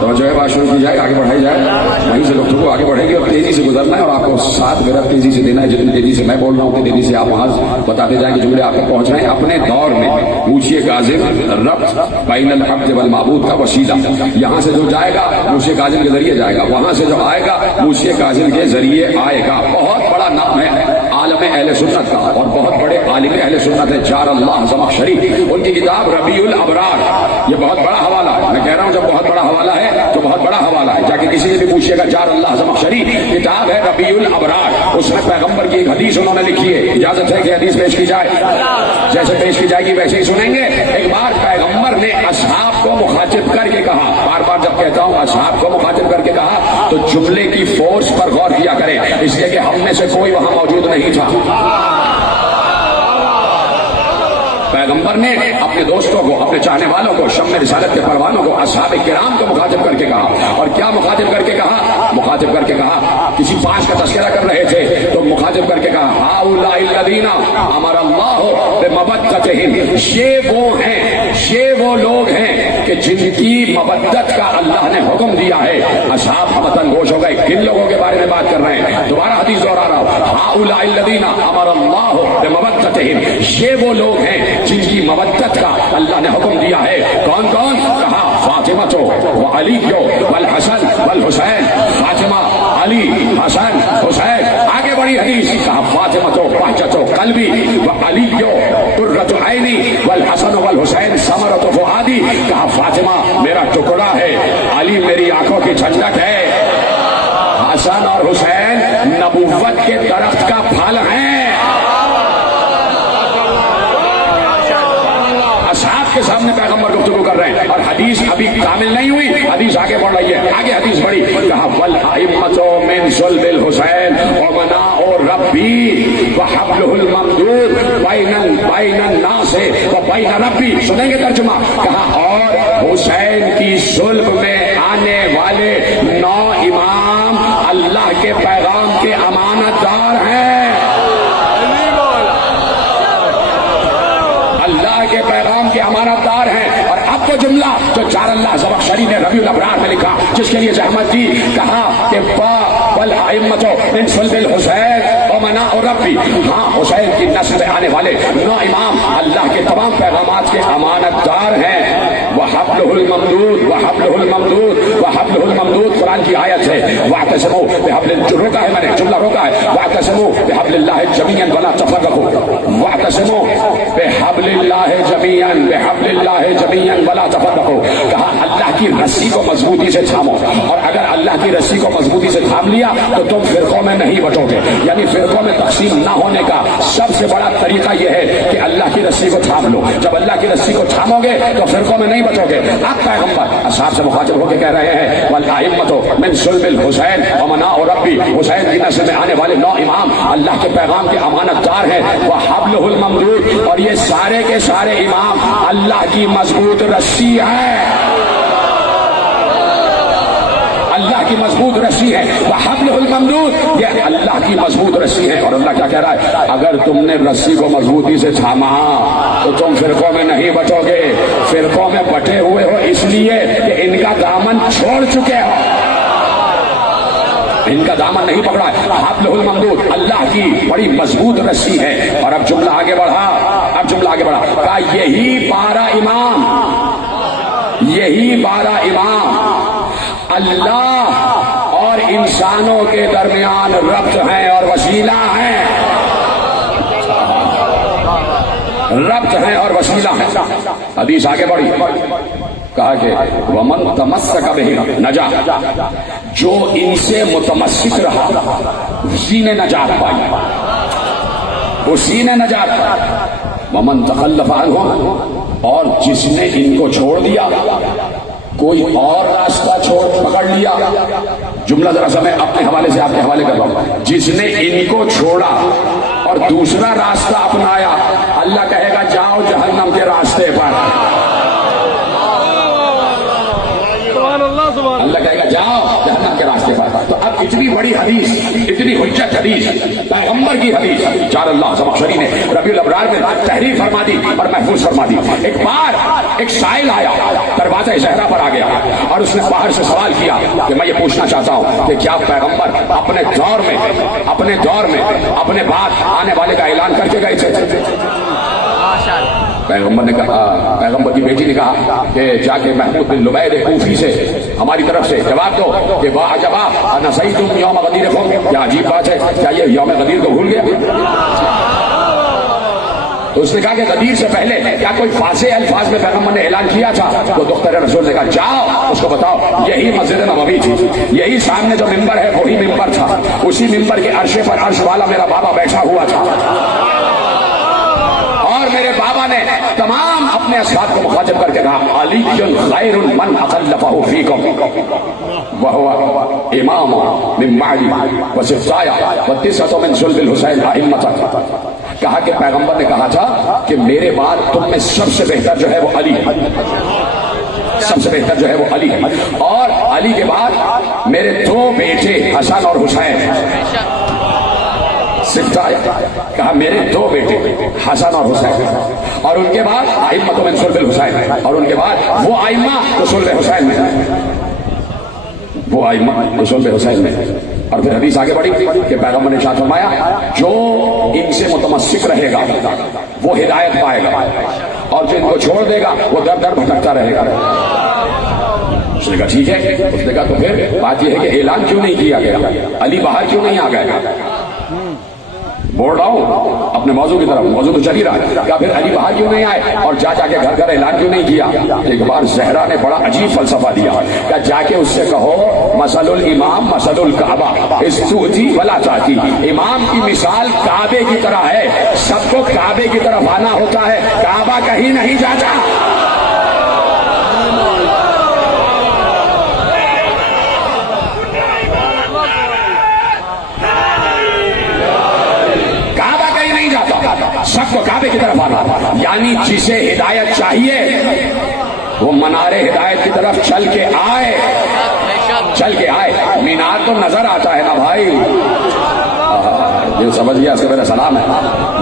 तो जो है बात शुरू की जाए, आगे बढ़ाई जाए, वहीं से लोगों को आगे बढ़ेंगे और तेजी से गुजरना है और आपको साथ मेरा तेजी से देना है। जितनी तेजी से मैं बोल रहा हूँ उतनी तेजी से आप वहां बताते जाएंगे जुमले आप तक पहुंच रहे हैं। अपने दौर में पूछिए काजिम रब्त बैनल अब्द वल माबूद का वसीला, यहाँ से जो जाएगा मूसे काजिम के जरिए जाएगा, वहां से जो आएगा मूसे काजिम के जरिए आएगा। बहुत बड़ा नाम है आलम अहले सुन्नत का और बहुत बड़े आलिम अहले सुन्नत है जार अल्लाह ज़मख़शरी। उनकी किताब रबीउल अबरार, ये बहुत बड़ा हवाला है। मैं कह रहा हूँ जब बहुत बड़ा हवाला है तो बहुत बड़ा हवाला है, जाके किसी से भी पूछिएगा। जार अल्लाह ज़मख़शरी किताब है रबीउल अबरार, उसमें पैगंबर की एक हदीस उन्होंने लिखी है। इजाजत है कि हदीस पेश की जाए? जैसे पेश की जाएगी वैसे ही सुनेंगे। एक बार पैगंबर ने असहाब को मुखातिब करके कहा, बार बार जब कहता हूँ असहाब को मुखातिब करके कहा तो जुमले की फोर्स पर गौर किया करें, इसलिए कि हम में से कोई वहां मौजूद नहीं था। पैगंबर ने अपने दोस्तों को, अपने चाहने वालों को, शम्मे रिसालत के परवानों को, असहाब किराम को मुखातिब करके कहा। और क्या मुखातिब करके कहा? मुखातिब करके कहा, किसी पांच का तस्करा कर रहे थे तो मुखातिब करके कहा हाउलाइल्लज़ीना अमरल्लाहु बिमवद्दतिहिम, ये वो लोग हैं कि जिनकी मवद्दत का अल्लाह ने हुक्म दिया है। असहाब हमतन गोश हो गए, किन लोगों के बारे में बात कर रहे हैं? दोबारा हदीस दोहरा रहा हूं, हाउलाइल्लज़ीना अमरल्लाहु बिमवद्दतिहिम, ये वो लोग हैं जिनकी मवद्दत का अल्लाह ने हुक्म दिया है। कौन कौन? कहा फातिमा तो व अली वल हसन वल हुसैन, फातिमा, अली, हसन, हुसैन। आगे बढ़ी हदीस, कहा फातिमा तो बहजतो कल्बी व अली कुर्रतु ऐनी वल हसन वल हुसैन समरतु फुआदी। कहा फातिमा मेरा टुकड़ा है, अली मेरी आंखों की ठंडक है, हसन और हुसैन नबुव्वत के दरख्त का फल है। के सामने पैगंबर गुफ्तगू कर रहे हैं और हदीस अभी कामिल नहीं हुई, हदीस आगे बढ़ रही है। आगे हदीस बढ़ी, कहा वल अइम्मतु मिन सुल्बिल हुसैन व मनाउ रब्बी व हब्लुहुल ममदूद बैनन नास व बैन रब्बी। सुनेंगे तर्जुमा? कहा और हुसैन की सुल्ब में आने वाले 9 इमाम अल्लाह के पैगाम के अमानतदार हैं, अल्लाह के पैगाम के अमानतदार हैं। और अब तो जुमला जो जार अल्लाह ज़मख़शरी ने रबीउल अबरार में लिखा, जिसके लिए जहमत दी, कहा कि वल अइम्मतु मिन सुल्बिल हुसैन व मनाउ रब्बी, हाँ हुसैन की नस्ल में आने वाले 9 इमाम अल्लाह के तमाम पैगामात के अमानतदार हैं। वहब्लुहुल ममदूद वहब्लुहुल ममदूद वहब्लुहुल ममदूद कुरान की आयत है। वातसिमू बिहब्लिल्लाह, रोका है मैंने, जुमला रोका है। वातसिमू बिहब्लिल्लाहि जमीअन वला तफर्रकू, वातसिमू बिहब्लिल्लाहि जमीअन वला तफर्रकू। कहा अल्लाह की रस्सी को मजबूती से थामो, और अगर अल्लाह की रस्सी को मजबूती से थाम लिया तो तुम फिरकों में नहीं बटोगे। यानी फिरकों में तकसीम ना होने का सबसे बड़ा तरीका यह है कि अल्लाह की रस्सी को थाम लो। जब अल्लाह की रस्सी को थामोगे तो फिरकों में नहीं बटोगे। अब पैगंबर असहाब से मुखातिब होकर कह रहे हैं वल अइम्मतु मिन सुल्बिल हुसैन व मनाउ रब्बी, हुसैन की नस्ल में आने वाले 9 इमाम अल्लाह के पैगाम के अमानतदार हैं। व हब्लुहुल ममदूद, और ये सारे के सारे इमाम अल्लाह की मजबूत रस्सी है, अल्लाह की मजबूत रस्सी है। वहब्लुहुल ममदूद, ये अल्लाह की मजबूत रस्सी है। और अल्लाह क्या कह रहा है? अगर तुमने रस्सी को मजबूती से थामा तो तुम फिरकों में नहीं बचोगे। फिरकों में बटे हुए हो इसलिए कि इनका दामन छोड़ चुके हो, इनका दामन नहीं पकड़ा है। हब्लुहुल ममदूद अल्लाह की बड़ी मजबूत रस्सी है। और अब जुमला आगे बढ़ा, कहा यही 12 इमाम अल्लाह और इंसानों के दरमियान रब्त हैं और वसीला हैं, रब्त हैं और वसीला हैं। हदीस आगे बढ़ी, कहा कि वमन तमस्सक बिही नजा, जो इनसे मुतमस्सिक रहा उसी ने नजात पाई, उसी ने नजात पाई। वमन तखल्लफ अन्हुम, और जिसने इनको छोड़ दिया, कोई और रास्ता पकड़ लिया। जुमला जरा सा मैं अपने हवाले से आपके हवाले कर रहा हूं। जिसने इनको छोड़ा और दूसरा रास्ता अपनाया, अल्लाह कहेगा जाओ जहन्नम के रास्ते पर। اللہ کہے گا جاؤ جہنم کے راستے پر. تو اب اتنی بڑی حدیث, اتنی حجت حدیث, پیغمبر کی حدیث جار اللہ زمخشری نے ربیع الابرار میں تحریر فرما دی اور محفوظ فرما دی. ایک بار ایک سائل آیا, دروازہ زہرا پر آ گیا اور اس نے باہر سے سوال کیا کہ میں یہ پوچھنا چاہتا ہوں کہ کیا پیغمبر اپنے دور میں اپنے بعد آنے والے کا اعلان کر کے گئے تھے؟ پیغمبر نے کہا, پیغمبر کی بیٹی نے کہا کہ جا کے محمود بن لبید کوفی سے ہماری طرف سے جواب دو کہ واہ عجبا انسیتم یوم غدیرکم, کیا عجیب بات ہے, کیا یہ یوم غدیر کو بھول گیا؟ تو اس نے کہا کہ غدیر سے پہلے کیا کوئی فاصح الفاظ میں پیغمبر نے اعلان کیا تھا؟ تو دختر رسول نے کہا جاؤ اس کو بتاؤ یہی مسجد نبوی تھی, یہی سامنے جو ممبر ہے وہی ممبر تھا, اسی ممبر کے عرشے پر عرش والا میرا بابا بیٹھا ہوا تھا, اور میرے بابا نے تمام اپنے اسباب کو مخاطب کر کے کہا علی خیر من اخلفہ فیکم وہو امام من بعدی وسبطایا وتسعۃ من صلب الحسین ائمۃ. کہا کہ پیغمبر نے کہا تھا کہ میرے بعد تم میں سب سے بہتر جو ہے وہ علی ہے, سب سے بہتر جو ہے وہ علی ہے, اور علی کے بعد میرے دو بیٹے حسن اور حسین. کہا میرے دو بیٹے حسن اور حسین, اور ان کے بعد ائمۃ من صلب الحسین, اور ان کے بعد وہ ائمہ جو صلب حسین میں, وہ ائمہ جو صلب حسین میں. اور پھر حدیث آگے بڑھی کہ پیغمبر نے ارشاد فرمایا جو ان سے متمسک رہے گا وہ ہدایت پائے گا, اور جو ان کو چھوڑ دے گا وہ در در بھٹکتا رہے گا. اس نے کہا ٹھیک ہے. اس نے کہا تو پھر بات یہ ہے کہ اعلان کیوں نہیں کیا گیا, علی باہر کیوں نہیں آ گئے؟ بول رہا ہوں اپنے موضوع کی طرف, موضوع تو چل ہی رہا ہے. کہا پھر علی باہر کیوں نہیں آئے اور جا کے گھر گھر اعلان کیوں نہیں کیا؟ ایک بار زہرا نے بڑا عجیب فلسفہ دیا کہ جا کے اس سے کہو مثل الامام مثل الکعبہ استؤتی ولا تاتی, امام کی مثال کعبے کی طرح ہے, سب کو کعبے کی طرف آنا ہوتا ہے, کعبہ کہیں نہیں جاتا. سب کو کعبے کی طرف آنا, یعنی جسے ہدایت چاہیے وہ منار ہدایت کی طرف چل کے آئے. مینار تو نظر آتا ہے نا بھائی, یہ سمجھ گیا, اس کا میرا سلام ہے.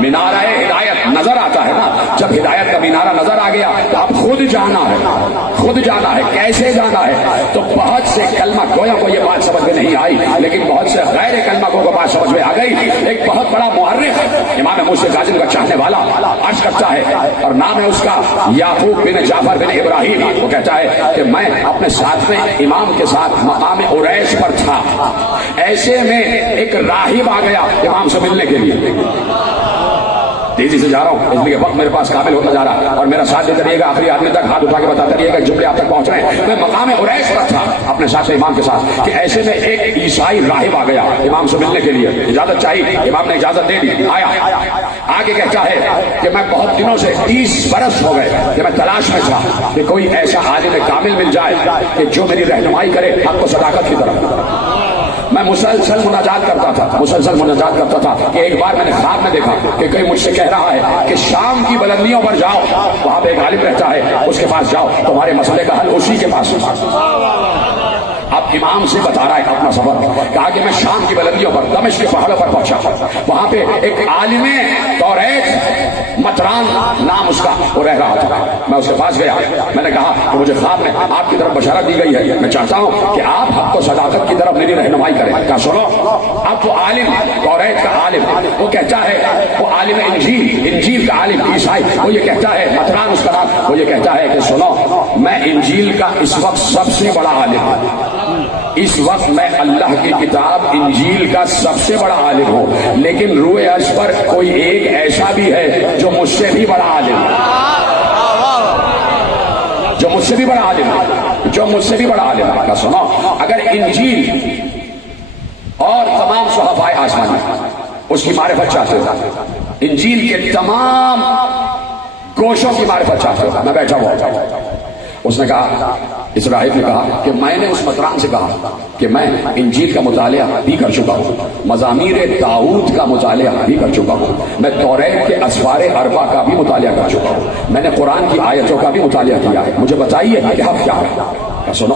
مینارہ ہدایت نظر آتا ہے نا, جب ہدایت کا مینارہ نظر آ گیا تو اب خود جانا ہے. کیسے جانا ہے؟ تو بہت سے کلمہ گویوں کو یہ بات سمجھ میں نہیں آئی, لیکن بہت سے غیر کلمہ کو بات سمجھ میں آ گئی. ایک بہت بڑا مورخ امام موسی کاظم کا چاہنے والا عرض کرتا ہے, اور نام ہے اس کا یعقوب بن جعفر بن ابراہیم. وہ کہتا ہے کہ میں اپنے ساتھ میں امام کے ساتھ مقام عریش پر تھا, ایسے میں ایک راہب آ گیا امام سے ملنے کے لیے. تیزی سے جا رہا ہوں اس لیے وقت میرے پاس قابل ہوتا جا رہا ہے, اور میرا ساتھ دیتے رہیے گا, آخری آدمی تک ہاتھ اٹھا کے بتاتے رہیے گا جملے آپ تک پہنچ رہے ہیں. میں مقام عریش پر تھا اپنے ساتھ امام کے ساتھ کہ ایسے میں ایک عیسائی راہب آ گیا امام سے ملنے کے لیے, اجازت چاہیے, امام نے اجازت دے دی. آیا آگے کہتا ہے کہ میں بہت دنوں سے 30 برس ہو گئے کہ میں تلاش میں تھا کہ کوئی ایسا عالم کامل مل جائے کہ جو میری رہنمائی کرے حق و صداقت کی طرف. میں مسلسل مناجات کرتا تھا کہ ایک بار میں نے خواب میں دیکھا کہ کوئی مجھ سے کہہ رہا ہے کہ شام کی بلندیوں پر جاؤ, وہاں پہ ایک عالم رہتا ہے, اس کے پاس جاؤ, تمہارے مسئلے کا حل اسی کے پاس. اب امام سے بتا رہا ہے اپنا سفر. کہا کہ میں شام کی بلندیوں پر دمشق کے پہاڑوں پر پہنچا, وہاں پہ ایک عالم توریت متران نام اس کا وہ رہ رہا تھا. میں اس کے پاس گیا, میں نے کہا کہ مجھے خواب میں آپ کی طرف بشارت دی گئی ہے, میں چاہتا ہوں کہ آپ حق و صداقت کی طرف میری رہنمائی کریں. کہا سنو, اب وہ عالم توریت کا عالم وہ کہتا ہے, وہ عالم انجیل کا عالم عیسائی وہ یہ کہتا ہے, متران اس کا نام, وہ یہ کہتا ہے کہ سنو میں انجیل کا اس وقت سب سے بڑا عالم ہوں, اس وقت میں اللہ کی کتاب انجیل کا سب سے بڑا عالم ہوں, لیکن روئے عرش پر کوئی ایک ایسا بھی ہے جو مجھ سے بھی بڑا عالم ہے, جو مجھ سے بھی بڑا عالم ہے. کا سنو اگر انجیل اور تمام صحابہ آسمانی اس کی معرفت چاہتے ہو, انجیل کے تمام گوشوں کی معرفت چاہتے ہو, میں بیٹھا ہوا. اس نے کہا, اس راہب نے کہا کہ میں نے اس متران سے کہا کہ میں انجیل کا مطالعہ بھی کر چکا ہوں, مزامیر داؤد کا مطالعہ بھی کر چکا ہوں, میں توریت کے اسفار اربع کا بھی مطالعہ کر چکا ہوں, میں نے قرآن کی آیتوں کا بھی مطالعہ کیا ہے, مجھے بتائیے کہ حق کیا ہے. सुनो,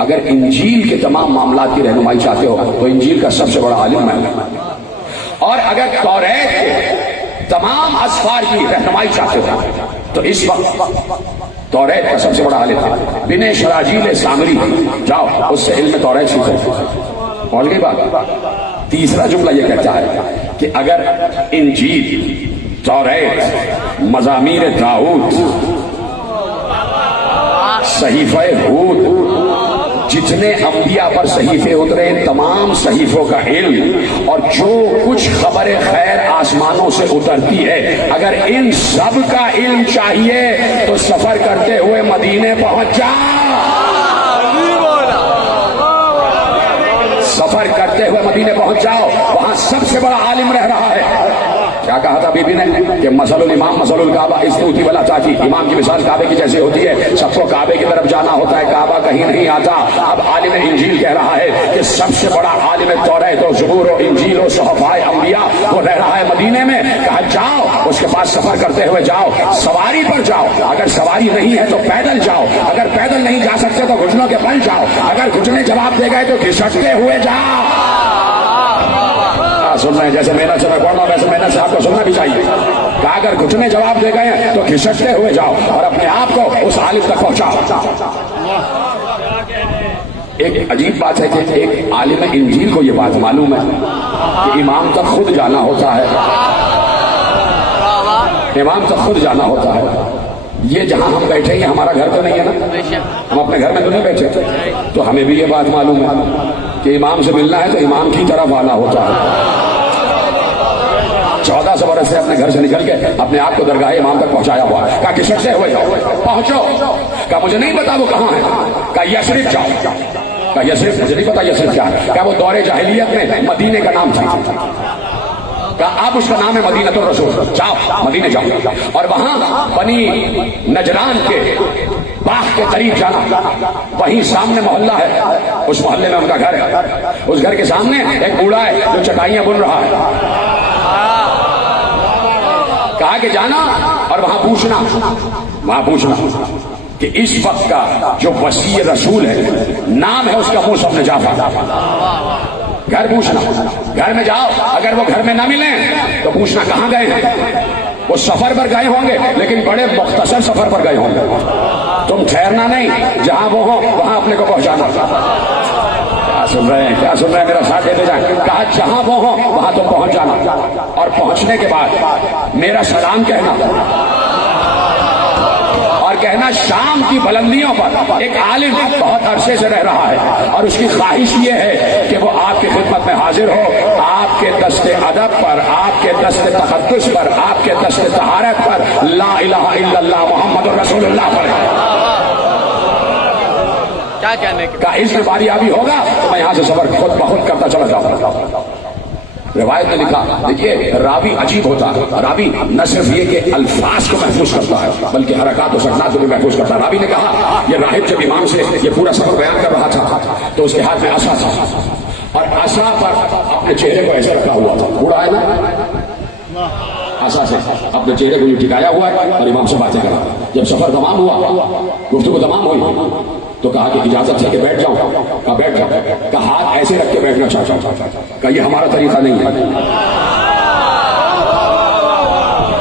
अगर इंजील के तमाम मामलात की रहनुमाई चाहते हो तो इंजील का सबसे बड़ा आलिम मैं हूं, और अगर तौरात के तमाम असफार की रहनुमाई चाहते हो तो इस वक्त तौरात का सबसे बड़ा आलिम था बिने शराजील सामरी, जाओ उससे इल्म तौरात सीखो। पहुंच गई बात। तीसरा जुमला यह कहता है कि अगर इंजील, तौरात, मज़ामीर दाऊद, सहीफे हूद, जितने अंबिया पर सहीफे उतरे इन तमाम सहीफों का इल्म और जो कुछ खबर खैर आसमानों से उतरती है, अगर इन सब का इल्म चाहिए तो सफर करते हुए मदीने पहुंच जाओ। सफर करते हुए मदीने पहुंच जाओ, वहां सबसे बड़ा आलिम रह रहा है। क्या कहा था बीबी ने कि मसलुल इमाम मसलुल काबा इस्तूती वला ताती, इमाम की मिसाल काबे की जैसे होती है, सबको काबे की तरफ जाना होता है, काबा कहीं नहीं आता। अब आलिम इंजील कह रहा है कि सबसे बड़ा आलिम तौरात और ज़बूर और इंजील और सुहफ़ाए अंबिया वो रह रहा है मदीने में। कहा जाओ, उसके पास सफर करते हुए जाओ, सवारी पर जाओ, अगर सवारी नहीं है तो पैदल जाओ, अगर पैदल नहीं जा सकते तो घुटनों के बल जाओ, अगर घुटने जवाब दे गए तो घिसटते हुए जाओ। सुन रहे हैं, जैसे मेहनत से मैं पढ़ रहा हूं वैसे मेहनत से आपको सुनना भी चाहिए। कहा अगर घुटने जवाब दे गए हैं तो घिसटते हुए जाओ और अपने आप को उस आलिम तक पहुंचाओ। एक अजीब बात है कि एक आलिम इंजील को ये बात मालूम है कि इमाम तक खुद जाना होता है, इमाम तक खुद जाना होता है। ये जहां हम बैठे हैं हमारा घर तो नहीं है ना, हम अपने घर में तो नहीं बैठे, तो हमें भी ये बात मालूम है कि इमाम से मिलना है तो इमाम की तरफ आना होता है। 1400 बरस से अपने घर से निकल के अपने आप को दरगाह इमाम तक पहुंचाया हुआ है। कहा किसर से हुए जाओ, पहुंचो। कहा मुझे नहीं पता वो कहां है। कहा यसरिब जाओ। कहा यसरिब मुझे नहीं पता यसरिब क्या है। कहा वो दौरे जाहिलियत में मदीने का नाम था। कहा अब उसका नाम है मदीनतुर रसूल, जाओ मदीने जाओ और वहां बनी नजरान के बाग के करीब जाना, वहीं सामने मोहल्ला है, उस मोहल्ले में उनका घर है, उस घर के सामने एक बूढ़ा है जो चटाइयां बुन रहा है। कहा कि जाना और वहां पूछना कि इस वक्त का जो वसी रसूल है नाम है उसका मुसअब जाफर। घर पूछना, घर में जाओ, अगर वो घर में ना मिले तो पूछना कहां गए हैं। वो सफर पर गए होंगे लेकिन बड़े मुख्तसर सफर पर गए होंगे। तुम ठहरना नहीं, जहां वो हो वहां अपने को पहुंचाना। क्या सुन रहे हैं, क्या सुन रहे हैं, मेरा साथ देते जाए। कहा जहां वो हो वहां तुम पहुंच जाना और पहुंचने के बाद मेरा सलाम कहना और कहना शाम की बुलंदियों पर एक आलिम बहुत अरसे से रह रहा है और उसकी ख्वाहिश ये है कि वो आपकी खिदमत में हाजिर हो, आपके दस्ते अदब पर, आपके दस्ते तक़द्दुस पर, आपके दस्ते तहारत पर ला इलाहा इल्लल्लाह मुहम्मदुर रसूलुल्लाह पर। क्या कहने का इसमें बारियाबी होगा तो मैं यहां से सफर खुद बखुद करता चला जाऊंगा। रिवायत में लिखा, देखिए रावी अजीब होता है। रावी न सिर्फ ये कि अल्फाज को महफूज करता है बल्कि हरकत और सकनात को भी महफूज करता है। रावी ने कहा ये राहिब जब इमाम से ये पूरा सफर बयान कर रहा था तो उसके हाथ में आसा था और आसा पर अपने चेहरे को ऐसे रखा हुआ था। बूढ़ा है ना, आसा से अपने चेहरे को टिकाया हुआ है और इमाम से बातें कर रहा है। जब सफर तमाम हुआ, गुफ्तगू तमाम हुई तो कहा कि इजाजत है कि बैठ जाओ। कहा बैठ जाओ। कहा हाथ ऐसे रख के बैठना चाहता। कहा ये हमारा तरीका नहीं है।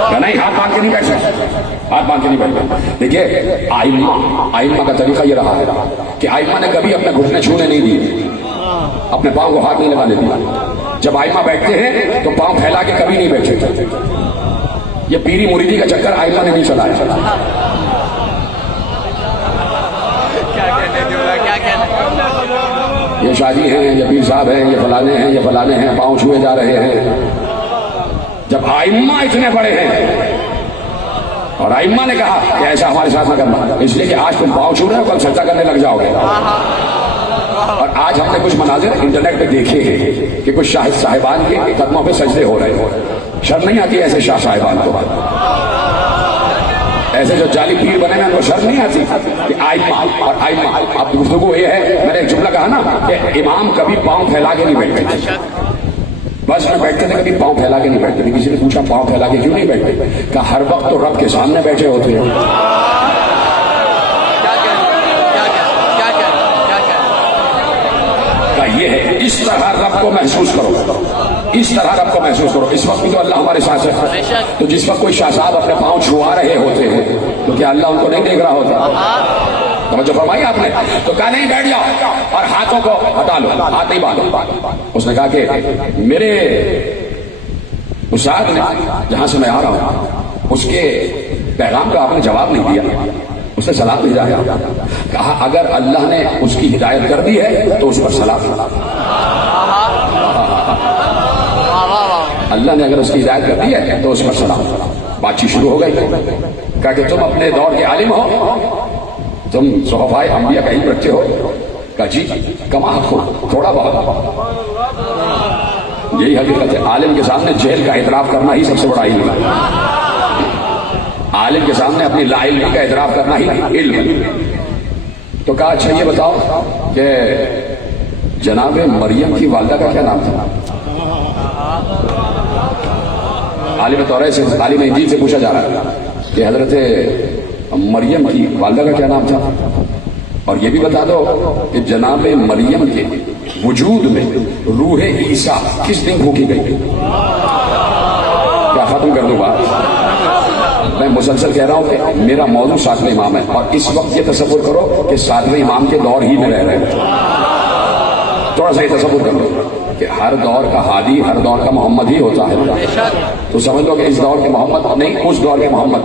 कहा नहीं, हाथ बांध के नहीं बैठ सकते, हाथ बांध के नहीं बैठ। देखिए आइम्मा का तरीका ये रहा है कि आइम्मा ने कभी अपने घुटने छूने नहीं दिए, अपने पांव को हाथ नहीं लगाने दिया। जब आइम्मा बैठते हैं तो पांव फैला के कभी नहीं बैठे। ये पीरी मुरीदी का चक्कर आइम्मा ने नहीं चलाया। ये शादी है, ये पीर साहब हैं, ये फलाने हैं, ये फलाने हैं, पांव छुए जा रहे हैं। जब आइम्मा इतने बड़े हैं और आइम्मा ने कहा कि ऐसा हमारे साथ न करना, इसलिए कि आज तुम पांव छू रहे हो, कल सज्जा करने लग जाओगे। और आज हमने कुछ मनाजिर इंटरनेट पे देखे हैं कि कुछ शाहिद साहिबान के कदमों पे सजदे हो रहे हो। शर्म नहीं आती ऐसे शाह साहिबान को, ऐसे जो जाली पीर बने हैं उनको शर्म नहीं आती कि आइम्मा और आइम्मा। अब गुफ्तगू ये है, मैंने एक जुमला कहा ना कि इमाम कभी पांव फैला के नहीं बैठते, बस में बैठते थे, कभी पांव फैला के नहीं बैठते। किसी ने पूछा पांव फैला के क्यों नहीं बैठते? कहा हर वक्त तो रब के सामने बैठे होते हैं। इस तरह रब को महसूस करो, इस तरह रब को महसूस करो। इस वक्त भी तो अल्लाह हमारे साथ है, तो जिस वक्त कोई शाह साहब अपने पांव छुआ रहे होते हैं तो क्या अल्लाह उनको नहीं देख रहा होता? समझो फरमाई आपने। तो कहा नहीं, बैठ जाओ और हाथों को हटा लो, हाथ नहीं बांधो। उसने कहा कि मेरे उस्ताद ने जहां से मैं आ रहा हूं उसके पैगाम का आपने जवाब नहीं दिया, उसने सलाम भेजा है। कहा अगर अल्लाह ने उसकी हिदायत कर दी है तो उस पर सलाम। अल्लाह ने अगर उसकी हिदायत कर दी है तो उस पर सलाम। बातचीत शुरू हो गई। कहा कि तुम अपने दौर के आलिम हो, तुम सुहफाए अंबिया का इल्म रखते हो? कहा जी, कमा हो थोड़ा बहुत। यही हकीकत है, आलिम के सामने जेल का इतराफ करना ही सबसे बड़ा इल्म है। आलिम के सामने अपनी लाइल्मी का इतराफ करना ही इल्म है। तो कहा अच्छा ये बताओ कि जनाब मरियम की वालिदा का क्या नाम था? आलिम तौरे से, आलिम इंजील से पूछा जा रहा है कि हजरत मरियम की वालिदा का क्या नाम था? और ये भी बता दो कि जनाब मरियम के वजूद में रूह ईसा किस दिन फूकी गई? क्या खत्म कर दूं बात? मैं मुसलसल कह रहा हूं कि मेरा मौजू सातवें इमाम है, और इस वक्त ये तसव्वुर करो कि सातवें इमाम के दौर ही में रह रहे हैं। थोड़ा सा ये तसव्वुर करो कि हर दौर का हादी, हर दौर का मोहम्मद ही होता है। तो समझ लो कि इस दौर के मोहम्मद नहीं, उस दौर के मोहम्मद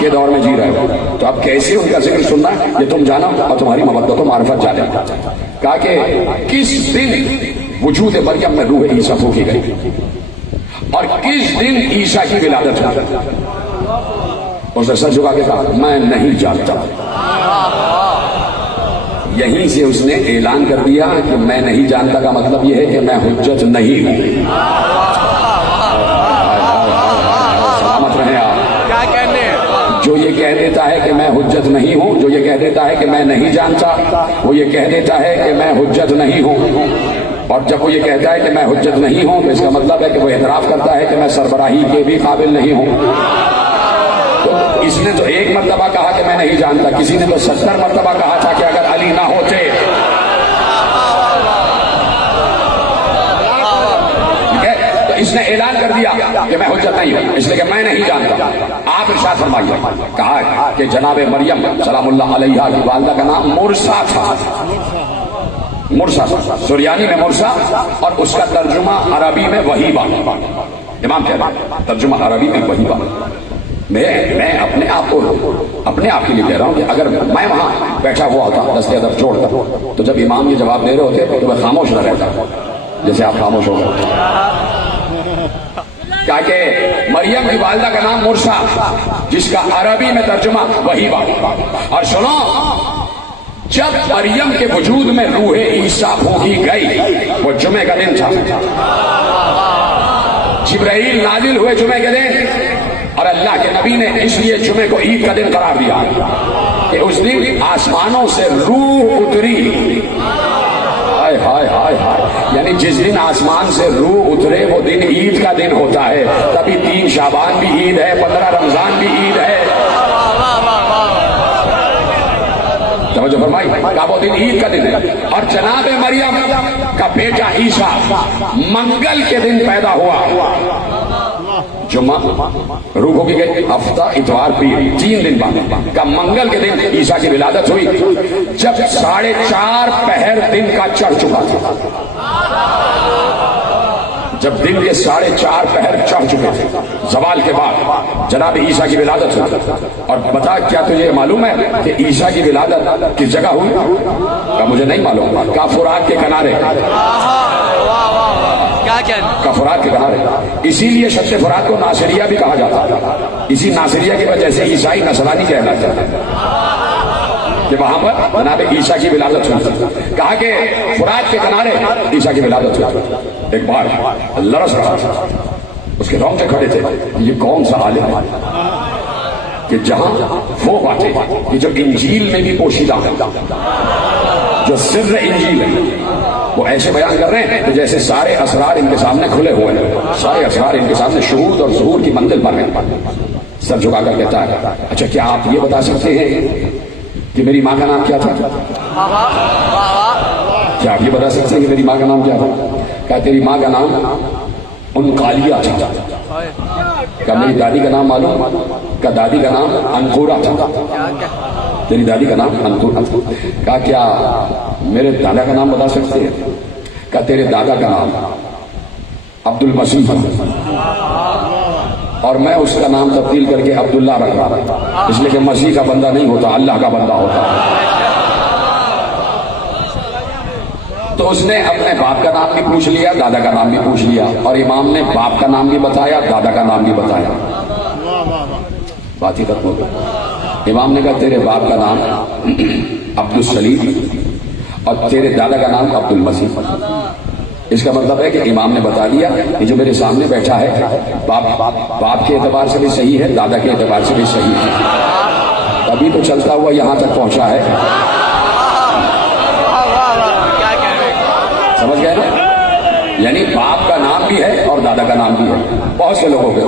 के दौर में जी रहे हो। तो अब कैसे उनका जिक्र सुनना ये तुम जानो और तुम्हारी मवद्दत व मारिफत जाने। कहा कि किस दिन वजूद मरियम में रूह ईसा फूकी गई और किस दिन ईसा की विलादत हुई? उसने सर झुका के कहा मैं नहीं जानता। यहीं से उसने ऐलान कर दिया कि मैं नहीं जानता का मतलब यह है कि मैं हुज्जत नहीं हूं। सलामत रहे आप। क्या कहने जो ये कह देता है कि मैं हुज्जत नहीं हूं, जो ये कह देता है कि मैं नहीं जानता, वो ये कह देता है कि मैं हुज्जत नहीं हूं। और जब वो ये कहता है कि मैं हुज्जत नहीं हूं तो इसका मतलब है कि वो एतराफ करता है कि मैं सरबराही के भी काबिल नहीं हूं। तो इसने तो एक मर्तबा कहा कि मैं नहीं जानता, किसी ने तो 70 मर्तबा कहा था कि अगर अली ना होते। ठीक है, तो इसने ऐलान कर दिया कि मैं हुज्जत नहीं हूं, इसलिए कि मैं नहीं जानता। आप इरशाद फरमाइए। कहा कि जनाब मरियम सलामुल्लाह अलैहा की वालिदा का नाम मुरसा था। मुरसा सुरियानी में मुरसा, और उसका तर्जुमा अरबी में वहीबा। इमाम कह रहे हैं तर्जुमा अरबी में वहीबा। मैं अपने आप के लिए कह रहा हूं कि अगर मैं वहां बैठा हुआ होता दस्ते अदब जोड़ता, तो जब इमाम ये जवाब दे रहे होते तो मैं खामोश न रहता, जैसे आप खामोश हो गए। कहा कि मरियम की वालिदा का नाम मुरसा, जिसका अरबी में तर्जुमा वहीबा। और सुनो, जब मरियम के वजूद में रूह ईसा फूकी गई वो जुमे का दिन था। जिब्राइल नाजिल हुए जुमे के दिन, और अल्लाह के नबी ने इसलिए जुमे को ईद का दिन करार दिया कि उस दिन आसमानों से रूह उतरी। हाय हाय हाय हाय, यानी जिस दिन आसमान से रूह उतरे वो दिन ईद का दिन होता है। तभी 3 शाबान भी ईद है, 15 रमजान भी ईद है। समझो फरमाई, का वो दिन ईद का दिन है। और जनाब मरियम का बेटा ईसा मंगल के दिन पैदा हुआ। जुम्मा रूह होगी गई, हफ्ता इतवार पीर, 3 दिन बाद का मंगल के दिन ईसा की विलादत हुई, जब 4:30 पहर दिन का चढ़ चुका था। जब दिन के 4:30 पहर चढ़ चुके थे, जवाल के बाद जनाब ईसा की विलादत हुई। और बता, क्या तुझे मालूम है कि ईसा की विलादत किस जगह हुई? का मुझे नहीं मालूम। का फुरात के किनारे। का फुरात के किनारे, इसीलिए शब्द फुरात को नासिरिया भी कहा जाता है। इसी नासिरिया की वजह से ईसाई नसरानी कहलाते हैं कि वहां पर जनाब ईसा की विलादत हुई। कहा कि फुरात के किनारे ईसा की विलादत हुई। एक बार लरस रहा था, उसके रोंगटे खड़े थे, ये कौन सा आलिम है कि जहां वो बातें जो इंजील में भी पोशीदा है, जो सिर्र इंजील है, वो ऐसे बयान कर रहे हैं तो जैसे सारे असरार इनके सामने खुले हुए हैं, सारे असरार इनके सामने शहूद और ज़ुहूर की मंजिल पर हैं। सर झुकाकर कहता है, अच्छा क्या आप ये बता सकते हैं कि मेरी माँ का नाम क्या था? کیا آپ یہ بتا سکتے ہیں کہ میری ماں کا نام کیا تھا؟ کہا تیری ماں کا نام انقالیہ تھا. کہا میری دادی کا نام معلوم؟ کہا دادی کا نام انقورہ تھا. تیری دادی کا نام انقورہ تھا. کہا کیا میرے دادا کا نام بتا سکتے ہیں؟ کہا تیرے دادا کا نام عبد المسیح تھا اور میں اس کا نام تبدیل کر کے عبداللہ رکھ رہا، اس لیے کہ مسیح کا بندہ نہیں ہوتا، اللہ کا بندہ ہوتا. تو اس نے اپنے باپ کا نام بھی پوچھ لیا، دادا کا نام بھی پوچھ لیا، اور امام نے باپ کا نام بھی بتایا، دادا کا نام بھی بتایا. بات ہی ختم ہو گئی. امام نے کہا تیرے باپ کا نام عبد السلیم اور تیرے دادا کا نام عبد المسیح. اس کا مطلب ہے کہ امام نے بتا دیا کہ جو میرے سامنے بیٹھا ہے باپ کے اعتبار سے بھی صحیح ہے، دادا کے اعتبار سے بھی صحیح ہے. ابھی تو چلتا ہوا یہاں تک پہنچا ہے. سمجھ گئے نا؟ یعنی باپ کا نام بھی ہے اور دادا کا نام بھی ہے بہت سے لوگوں کے.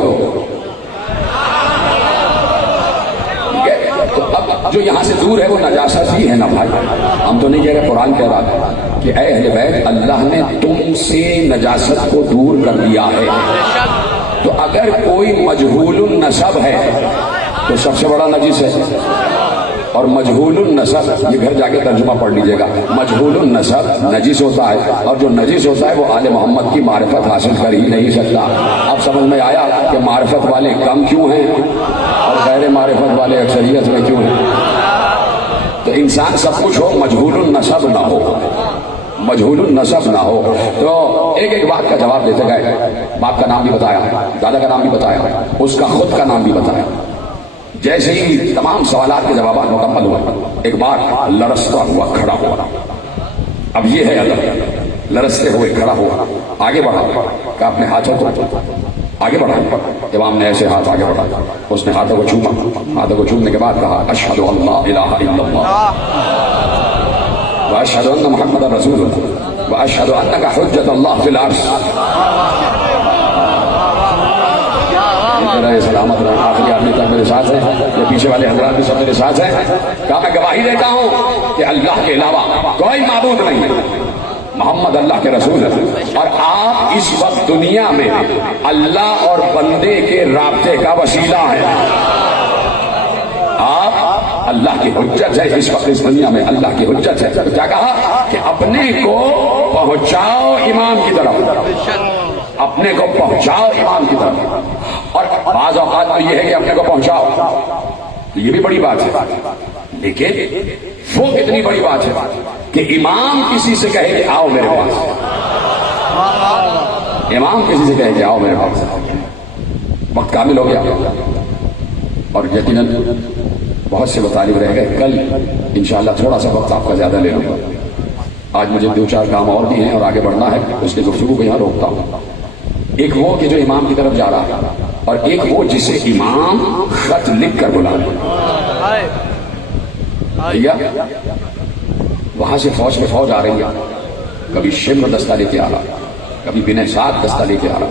تو اب جو یہاں سے دور ہے وہ نجاست ہی ہے نا بھائی. ہم تو نہیں کہہ رہے، قرآن کہہ رہا کہ اے اہل بیت اللہ نے تم سے نجاست کو دور کر دیا ہے. تو اگر کوئی مجہول النسب ہے تو سب سے بڑا نجس ہے. اور مجہول النسب، یہ گھر جا کے ترجمہ پڑھ لیجئے گا، مجہول النسب نجس ہوتا ہے، اور جو نجس ہوتا ہے وہ آل محمد کی معرفت حاصل کر ہی نہیں سکتا. اب سمجھ میں آیا کہ معرفت والے کم کیوں ہیں اور غیر معرفت والے اکثریت میں کیوں ہیں. تو انسان سب کچھ ہو، مجہول النسب نہ ہو، مجہول النسب نہ ہو. تو ایک ایک بات کا جواب دیتے گئے. باپ کا نام بھی بتایا، دادا کا نام بھی بتایا، اس کا خود کا نام بھی بتایا. جیسے ہی تمام سوالات کے جوابات مکمل ہوئے، ایک بار لرزتا ہوا کھڑا ہوا. اب یہ ہے ادب، لرزتے ہوئے کھڑا ہوا، آگے بڑھا کہ اپنے ہاتھوں کو آگے بڑھا. امام نے ایسے ہاتھ آگے بڑھا، اس نے ہاتھوں کو چوما. ہاتھوں کو چومنے کے بعد کہا اشہد ان لا الہ الا اللہ واشہد ان محمد رسول اللہ واشہد انک حجۃ اللہ فی الارض. سلامت رہے. آخری آدمی تک میرے ساتھ ہیں، یہ پیچھے والے حضرات بھی سب میرے ساتھ ہیں. کہا میں گواہی دیتا ہوں کہ اللہ کے علاوہ کوئی معبود نہیں ہے، محمد اللہ کے رسول ہے، اور آپ اس وقت دنیا میں اللہ اور بندے کے رابطے کا وسیلہ ہے. آپ اللہ کی حجت ہے اس وقت اس دنیا میں، اللہ کی حجت ہے. کیا کہا کہ اپنے کو پہنچاؤ امام کی طرف، اپنے کو پہنچاؤ امام کی طرف. اور بعض اوقات تو یہ ہے کہ اپنے کو پہنچاؤ، یہ بھی بڑی بات ہے، لیکن وہ کتنی بڑی بات ہے کہ امام کسی سے کہے کہ آؤ میرے پاس. امام کسی سے کہے کہ آؤ میرے پاس. وقت کامل ہو گیا اور یقیناً بہت سے مطالب رہ گئے. کل انشاءاللہ تھوڑا سا وقت آپ کا زیادہ لے لوں گا. آج مجھے 2-4 کام اور بھی ہیں اور آگے بڑھنا ہے، اس لیے گفتگو کو یہاں روکتا ہوں. ایک وہ کہ جو امام کی طرف جا رہا ہے، اور ایک وہ جسے امام خط لکھ کر بلا رہا ہے. وہاں سے فوج میں فوج آ رہی ہے، کبھی شمر دستہ لے کے آ رہا، کبھی بن سعد دستہ لے کے آ رہا،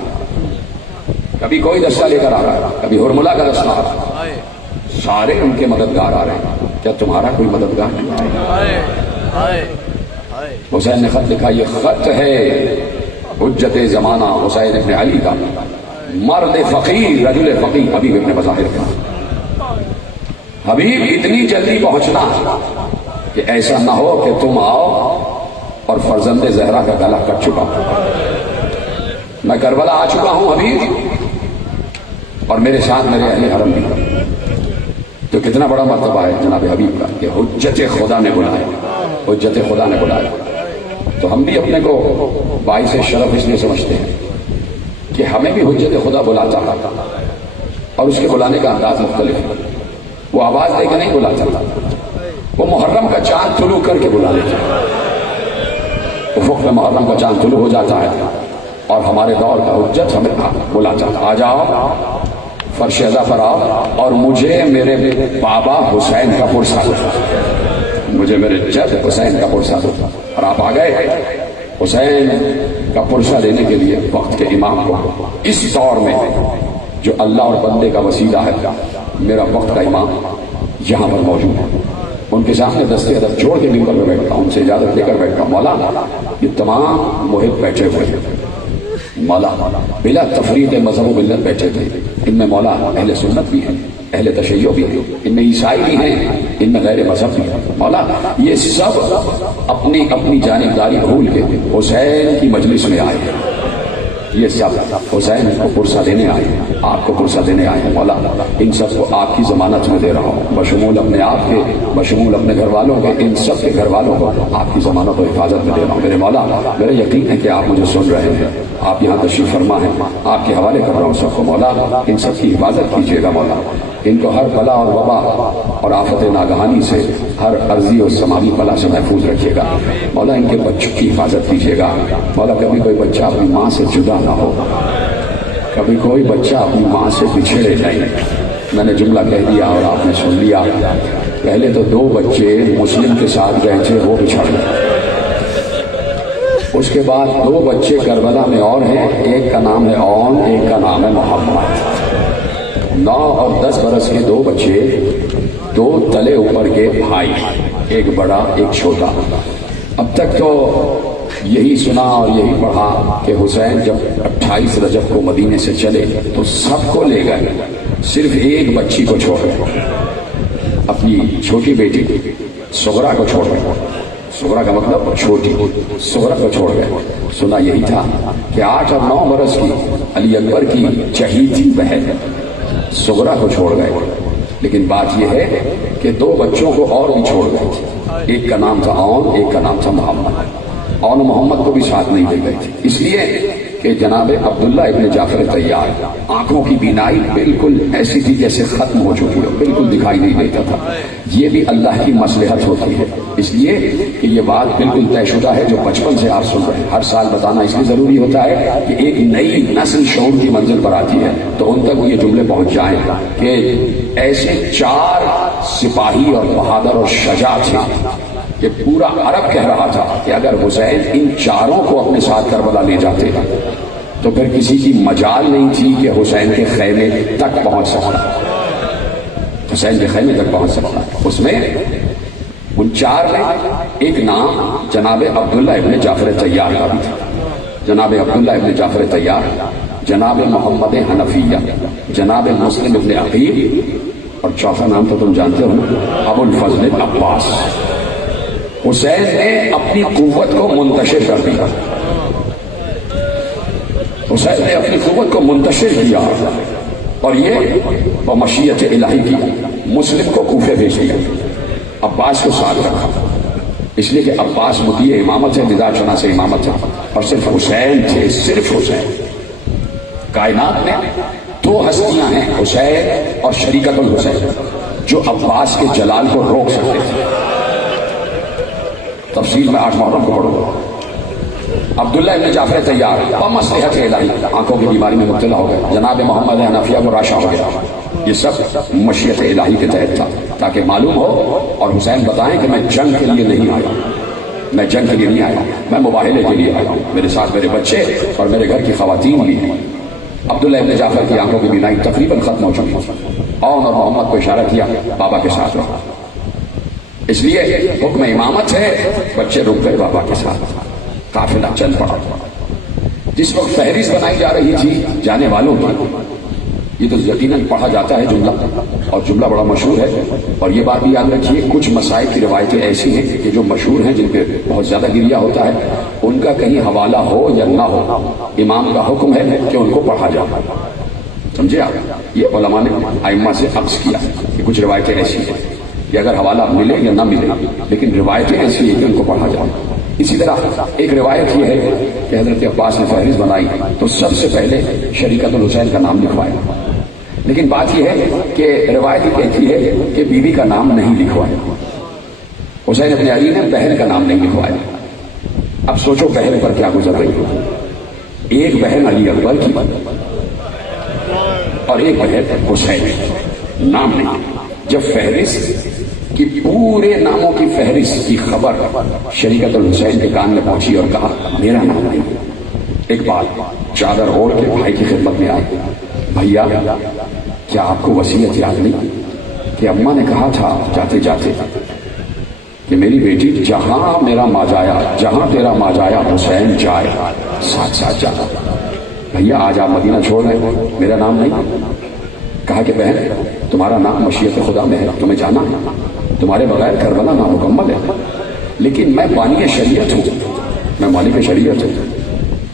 کبھی کوئی دستہ لے کر آ رہا ہے، کبھی ہرملہ کا دستہ آ رہا. سارے ان کے مددگار آ رہے ہیں. کیا تمہارا کوئی مددگار نہیں؟ حسین نے خط لکھا، یہ خط ہے حجت زمانہ حسین ابن علی کا، مرد فقیر، رجل فقیر، حبیب ابن مظاہر کا. حبیب اتنی جلدی پہنچنا کہ ایسا نہ ہو کہ تم آؤ اور فرزند زہرا کا گلا کٹ چکا. میں کربلا آ چکا ہوں حبیب، اور میرے ساتھ میرے اہل حرم بھی. تو کتنا بڑا مرتبہ ہے جناب حبیب کا کہ حجت خدا نے بلایا، حجت خدا نے بلایا. تو ہم بھی اپنے کو باعث شرف اس لیے سمجھتے ہیں کہ ہمیں بھی حجت خدا بلاتا ہے، اور اس کے بلانے کا انداز مختلف ہے. وہ آواز دے کے نہیں بلاتا، وہ محرم کا چاند طلوع کر کے بلا لیتا ہے. افق میں محرم کا چاند طلوع ہو جاتا ہے اور ہمارے دور کا حجت ہمیں بلاتا ہے، آ جاؤ فرش ادا پر آؤ اور مجھے میرے بابا حسین کا پرسہ دو، مجھے میرے جد حسین کا پرسہ دو. اور آپ آ گئے حسین کا پرسہ لینے کے لیے وقت کے امام کو. اس دور میں جو اللہ اور بندے کا وسیلہ ہے، میرا وقت کا امام یہاں پر موجود ہے. उनके सामने दस्ते अदब छोड़ के मिंबर पर बैठता हूँ, उनसे इजाजत लेकर बैठता हूँ, मौला ये तमाम मुहित बैठे हुए हैं, मौला बिला तफरीक मजहब मिल्लत बैठे थे, इनमें मौला अहले सुन्नत भी हैं, अहले तशय्यो भी हैं, इनमें ईसाई भी हैं, इनमें गैर मजहब भी हैं, मौला ये सब अपनी अपनी जानिबदारी भूल के हुसैन की मजलिस में आए हैं, ये सब हुसैन को पुरसा देने आए हैं, आपको पुरसा देने आए हैं, मौला इन सब को आपकी जमानत में दे रहा हूँ, बशमूल अपने आप के, बशमूल अपने घर वालों के, इन सब के घर वालों को आपकी जमानत और हिफाजत में दे रहा हूँ। मेरे मौला मेरे यकीन है कि आप मुझे सुन रहे हैं, आप यहाँ तशरीफ फरमा है, आपके हवाले कर रहा हूँ सबको, मौला इन सब की हिफाजत कीजिएगा, मौला इनको हर बला और वबा और आफत नागहानी से, हर अर्जी और समावी बला से महफूज रखिएगा, मौला इनके बच्चों की हिफाजत कीजिएगा, मौला कभी कोई बच्चा अपनी माँ से जुदा ना हो, कभी कोई बच्चा अपनी माँ से बिछड़े नहीं। मैंने जुमला कह दिया और आपने सुन लिया, पहले तो 2 बच्चे मुस्लिम के साथ गए थे, वो बिछड़ गए, उसके बाद 2 बच्चे करबला में और हैं, एक का नाम है औन, एक का नाम है मोहम्मद। 9 और 10 बरस के 2 बच्चे, 2 तले ऊपर के भाई, एक बड़ा एक छोटा। अब तक तो यही सुना और यही पढ़ा कि हुसैन जब 28 रजब को मदीने से चले तो सबको ले गए, सिर्फ एक बच्ची को छोड़ गए, अपनी छोटी बेटी सुगरा को छोड़ गए, सुगरा का मतलब छोटी, सुगरा को छोड़ गए। सुना यही था कि 8 और 9 बरस की अली अकबर की चहीती बहन सुगरा को छोड़ गए, लेकिन बात यह है कि 2 बच्चों को और भी छोड़ गए, एक का नाम था औन, एक का नाम था मोहम्मद। औन मोहम्मद को भी साथ नहीं ले गए थे, इसलिए कि जनाब अब्दुल्ला इब्न जाफर तैयार, आंखों की बीनाई बिल्कुल ऐसी थी जैसे खत्म हो चुकी हो, बिल्कुल दिखाई नहीं देता था। ये भी अल्लाह की मसलहत होती है, इसलिए कि ये बात बिल्कुल तयशुदा है जो बचपन से आप सुन रहे हैं। हर साल बताना इसलिए जरूरी होता है कि एक नई नस्ल शऊर की मंजिल पर आती है तो उन तक ये जुमले पहुंच जाएं कि ऐसे 4 सिपाही और बहादुर और शजा थे कि पूरा अरब कह रहा था कि अगर हुसैन इन 4 को अपने साथ करबला ले जाते तो फिर किसी की मजाल नहीं थी कि हुसैन के खैमे तक पहुंच सकता, हुसैन के खैमे तक पहुंच सकता। उसमें उन 4 में एक नाम जनाब अब्दुल्ला इब्न जाफर तैयार का भी था, जनाब अब्दुल्ला इब्न जाफर तैयार, जनाब मोहम्मद हनफिया, जनाब मुस्लिम इब्न अकील, और चौथा नाम तो तुम जानते हो ना, अबुल फजल अब्बास। हुसैन ने अपनी कुव्वत को मुंतशिर कर दिया, हुसैन ने अपनी कुव्वत को मुंतशिर किया और ये मशीयत इलाही की मुस्लिम को कूफे भेज दिया, अब्बास को साथ रखा, इसलिए कि अब्बास मुतीय इमामत है, निदा चुना से इमामत है, और सिर्फ हुसैन थे, सिर्फ हुसैन। कायनात में 2 हस्तियां हैं, हुसैन और शरीकतुल हुसैन, जो अब्बास के जलाल को रोक सकते थे। तफसील में 8 मुहर्रम को पढ़ो। अब्दुल्ला इब्न जाफर तैयार बमसलहत इलाही आंखों की बीमारी में मुब्तला हो गए, जनाब मोहम्मद हनफिया को राशा हो गया। ये सब मशीयत इलाही के तहत था ताकि मालूम हो और हुसैन बताएं कि मैं जंग के लिए नहीं आया, मैं जंग के लिए नहीं आया, मैं मुबाहले के लिए आया हूँ, मेरे साथ मेरे बच्चे और मेरे घर की खवातीन भी हैं। अब्दुल्ला इब्न जाफर की आंखों की बीमारी तकरीबन खत्म हो चुकी और मोहम्मद को इशारा किया बाबा के साथ रहो, इसलिए हुक्म इमामत है, बच्चे रुक गए बाबा के साथ, काफिला चल पड़ा। जिस वक्त फहरिस्त बनाई जा रही थी जाने वालों की, ये तो यकीनन पढ़ा जाता है जुमला, और जुमला बड़ा मशहूर है, और ये बात भी याद रखिए कुछ मसाइल की रिवायतें ऐसी हैं कि जो मशहूर हैं, जिन पे बहुत ज्यादा गिरिया होता है, उनका कहीं हवाला हो या ना हो, इमाम का हुक्म है कि उनको पढ़ा जाए, समझे आप। ये उलमा ने आइम्मा से अक्स किया कि कुछ रिवायतें ऐसी हैं कि अगर हवाला मिले या ना मिले, लेकिन रिवायतें ऐसी है कि उनको पढ़ा जाए। इसी तरह एक रिवायत ये है कि हजरत अब्बास ने फहरिस्त बनाई तो सबसे पहले शरीकतुल हुसैन का नाम लिखवाया, लेकिन बात यह है कि रिवायत कहती है कि बीवी का नाम नहीं लिखवाया, हुसैन अपने अली ने बहन का नाम नहीं लिखवाया। अब सोचो बहन पर क्या गुजर रही हो, एक बहन अली अकबर की और एक बहन हुसैन, नाम नहीं। जब फहरिस्त कि पूरे नामों की फहरिस्त की खबर शरीकतुल हुसैन के कान में पहुंची और कहा मेरा नाम नहीं। एक बात चादर ओढ़ के भाई की खिदमत में आए, भैया क्या आपको वसीयत याद नहीं कि अम्मा ने कहा था जाते जाते کہ میری بیٹی جہاں میرا ماجایا، جہاں تیرا ماجایا حسین جائے ساتھ ساتھ جانا۔ بھیا آج آپ مدینہ چھوڑ رہے ہیں، میرا نام نہیں؟ کہا کہ بہن تمہارا نام مشیت خدا میں ہے، تمہیں جانا ہے، تمہارے بغیر کربلا نامکمل ہے، لیکن میں بانی شریعت ہوں، میں مالک شریعت ہوں،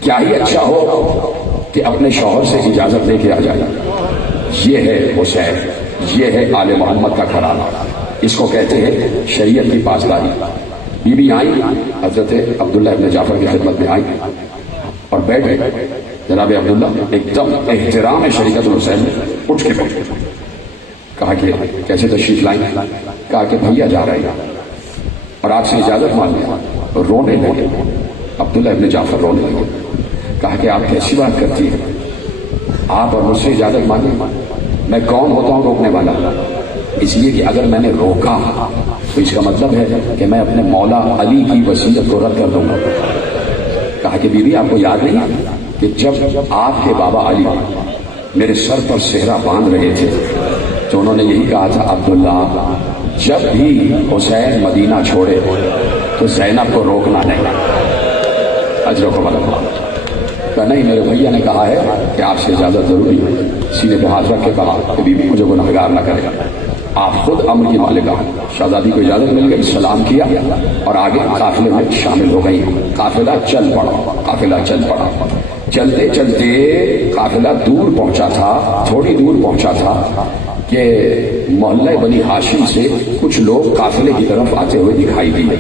کیا ہی اچھا ہو کہ اپنے شوہر سے اجازت لے کے آ جائے۔ یہ ہے حسین، یہ ہے آل محمد کا گھرانہ، اس کو کہتے ہیں شریعت کی پاسداری۔ بی بی آئی حضرت عبداللہ ابن جعفر کی خدمت میں آئی اور بیٹھ گئے۔ جناب عبداللہ ایک دم احترام شریعت الحسین میں اٹھ کے بیٹھے، کہا کہ کیسے تشریف لائیں؟ کہا کہ بھیا جا رہے ہیں اور آپ سے اجازت مانگے۔ رونے لگے عبداللہ ابن جعفر، رونے لگے۔ کہا کہ آپ کیسی بات کرتی ہیں، آپ اور مجھ سے اجازت مانگے؟ میں کون ہوتا ہوں روکنے والا؟ اس لیے کہ اگر میں نے روکا تو اس کا مطلب ہے کہ میں اپنے مولا علی کی وصیت کو رد کر دوں گا۔ کہا کہ بی بی آپ کو یاد نہیں کہ جب آپ کے بابا علی میرے سر پر صحرا باندھ رہے تھے تو انہوں نے یہی کہا تھا، عبداللہ جب بھی حسین مدینہ چھوڑے تو زینب کو روکنا نہیں، اجر کو مدد۔ کہ نہیں، میرے بھیا نے کہا ہے کہ آپ سے اجازت ضروری ہے۔ سینے پہ ہاتھ رکھ کے کہا کہ بی بی مجھے گنہگار نہ کرے، آپ خود امر کی مالکہ۔ شہزادی کو اجازت مل گئی، سلام کیا اور آگے قافلے میں شامل ہو گئی۔ قافلہ چل پڑا، قافلہ چل پڑا۔ چلتے چلتے قافلہ دور پہنچا تھا، تھوڑی دور پہنچا تھا کہ محلہ بنی ہاشم سے کچھ لوگ قافلے کی طرف آتے ہوئے دکھائی دیے۔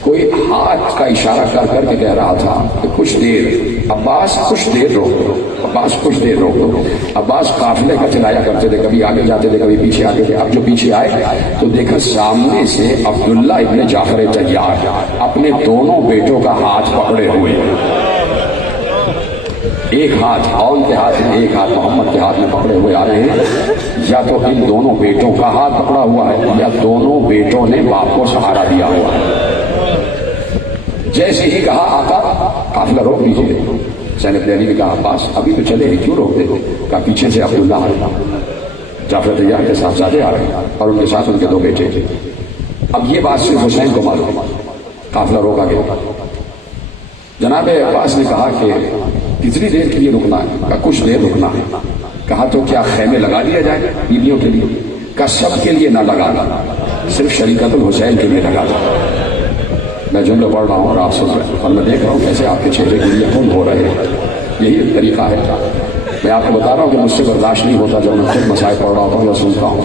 کوئی ہاتھ کا اشارہ کر کر کے کہہ رہا تھا کہ کچھ دیر، عباس کچھ دیر روک دو، عباس کچھ دیر روک دو۔ عباس قافلے کا چلایا کرتے تھے، کبھی آگے جاتے تھے کبھی پیچھے آتے تھے۔ اب جو پیچھے آئے تو دیکھا سامنے سے عبداللہ ابن جعفر طیار اپنے دونوں بیٹوں کا ہاتھ پکڑے ہوئے، ایک ہاتھ اون کے ہاتھ میں، ایک ہاتھ محمد کے ہاتھ میں پکڑے ہوئے آ رہے ہیں۔ یا تو ان دونوں بیٹوں کا ہاتھ پکڑا ہوا ہے یا دونوں بیٹوں نے باپ کو سہارا دیا ہوا ہے۔ جیسے ہی کہا آقا قافلہ روک دیجیے، حسین ابن علی نے کہا عباس ابھی تو چلے ہی، کیوں روک دے؟ کہا پیچھے سے عبداللہ آ رہا، جعفر طیار کے صاحبزادے آ رہے ہیں اور ان کے ساتھ ان کے دو بیٹے تھے۔ اب یہ بات صرف حسین کو معلوم، قافلہ روکا گیا۔ جناب عباس نے کہا کہ کتنی دیر کے لیے رکنا ہے؟ کہا کچھ دیر رکنا ہے۔ کہا تو کیا خیمے لگا دیا جائے بیویوں کے لیے؟ کہا سب کے لیے نہ لگانا، صرف شریعت الحسین کے لیے لگا دو۔ میں جملہ پڑھ رہا ہوں اور آپ سے اور میں دیکھ رہا ہوں کیسے آپ کے چہرے کے لیے خون ہو رہے ہیں۔ یہی طریقہ ہے، میں آپ کو بتا رہا ہوں کہ مجھ سے برداشت نہیں ہوتا جب میں خود مسائل پڑھ رہا ہوتا ہوں یا سنتا ہوں۔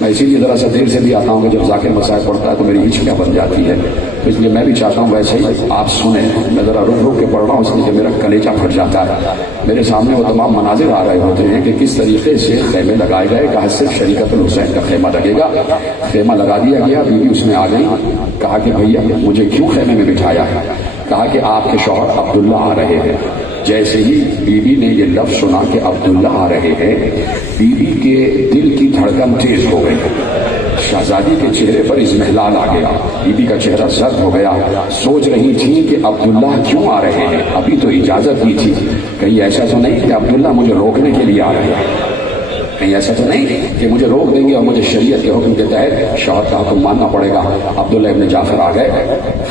میں اسی لیے ذرا سا دیر سے بھی آتا ہوں کہ جب ذاکر مسائل پڑھتا ہے تو میری ہچکیاں بن جاتی ہے، تو اس لیے میں بھی چاہتا ہوں ویسے ہی آپ سنیں۔ میں ذرا رک رک کے پڑھ رہا ہوں اس لیے میرا کلیجہ پھٹ جاتا ہے۔ میرے سامنے وہ تمام مناظر آ رہے ہوتے ہیں کہ کس طریقے سے خیمے لگائے گئے۔ کہا صرف شریعت الحسین کا خیمہ لگے گا۔ خیمہ لگا دیا گیا، بیوی اس میں آ گئی۔ کہا کہ بھیا مجھے کیوں خیمے میں بٹھایا ہے؟ کہا کہ آپ کے شوہر عبداللہ آ رہے ہیں۔ جیسے ہی بیوی نے یہ لفظ سنا کہ عبداللہ آ رہے ہیں، بیوی کے دل کی دھڑکن تیز ہو گئی۔ شہزادی کے چہرے پر اضمحلال آ گیا، بیوی کا چہرہ سرد ہو گیا۔ سوچ رہی تھی کہ عبداللہ کیوں آ رہے ہیں، ابھی تو اجازت دی تھی، کہیں ایسا تو نہیں کہ عبداللہ مجھے روکنے کے لیے آ رہے ہیں، کہیں ایسا تو نہیں کہ مجھے روک دیں گے اور مجھے شریعت کے حکم کے تحت شوہر کا حکم ماننا پڑے گا۔ عبداللہ ابن جعفر آ گئے،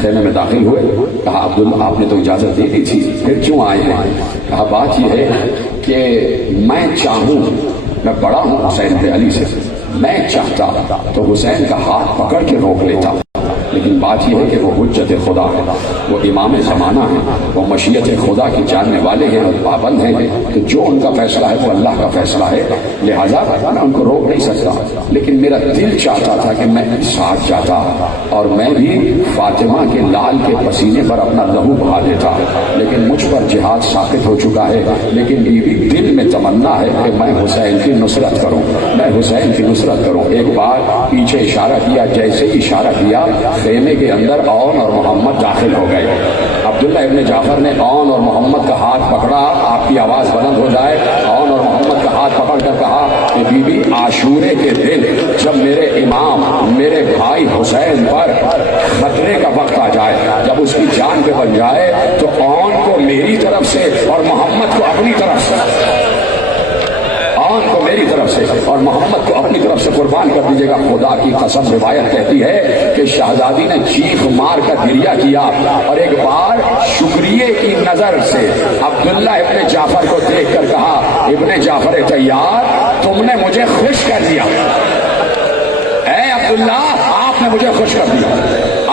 خیمے میں داخل ہوئے۔ کہا عبداللہ آپ نے تو اجازت دے دی تھی، پھر کیوں آئے ہیں؟ کہا بات یہ ہے کہ میں چاہوں، میں بڑا ہوں حسین بن علی سے، میں چاہتا تو حسین کا ہاتھ پکڑ کے روک لیتا، لیکن بات یہ ہے کہ وہ حجت خدا ہے، وہ امام زمانہ ہے، وہ مشیت خدا کی جاننے والے ہیں اور پابند ہیں، تو جو ان کا فیصلہ ہے وہ اللہ کا فیصلہ ہے، لہذا میں ان کو روک نہیں سکتا۔ لیکن میرا دل چاہتا تھا کہ میں ساتھ جاتا اور میں بھی فاطمہ کے لال کے پسینے پر اپنا لہو بہا دیتا، لیکن مجھ پر جہاد ثابت ہو چکا ہے۔ لیکن بیوی دل میں تمنا ہے کہ میں حسین کی نصرت کروں، میں حسین کی نصرت کروں۔ ایک بار پیچھے اشارہ کیا، جیسے ہی اشارہ کیا خیمے کے اندر اون اور محمد داخل ہو گئے۔ عبداللہ ابن جعفر نے اون اور محمد کا ہاتھ پکڑا، آپ کی آواز بلند ہو جائے، اون اور محمد کا ہاتھ پکڑ کر کہا کہ بی بی عاشورے کے دن جب میرے امام میرے بھائی حسین پر خطرے کا وقت آ جائے، جب اس کی جان پہ بن جائے، تو اون کو میری طرف سے اور محمد کو اپنی طرف سے، ऑन को मेरी तरफ से और मोहम्मद को अपनी तरफ से कुर्बान कर दीजिएगा। खुदा की कसम रिवायत कहती है कि शहजादी ने चीख मार कर गिरिया किया और एक बार शुक्रिये की नजर से अब्दुल्ला इब्ने जाफर को देख कर कहा, इब्ने जाफर तैयार, तुमने मुझे खुश कर दिया। ऐ अब्दुल्ला, आपने मुझे खुश कर दिया,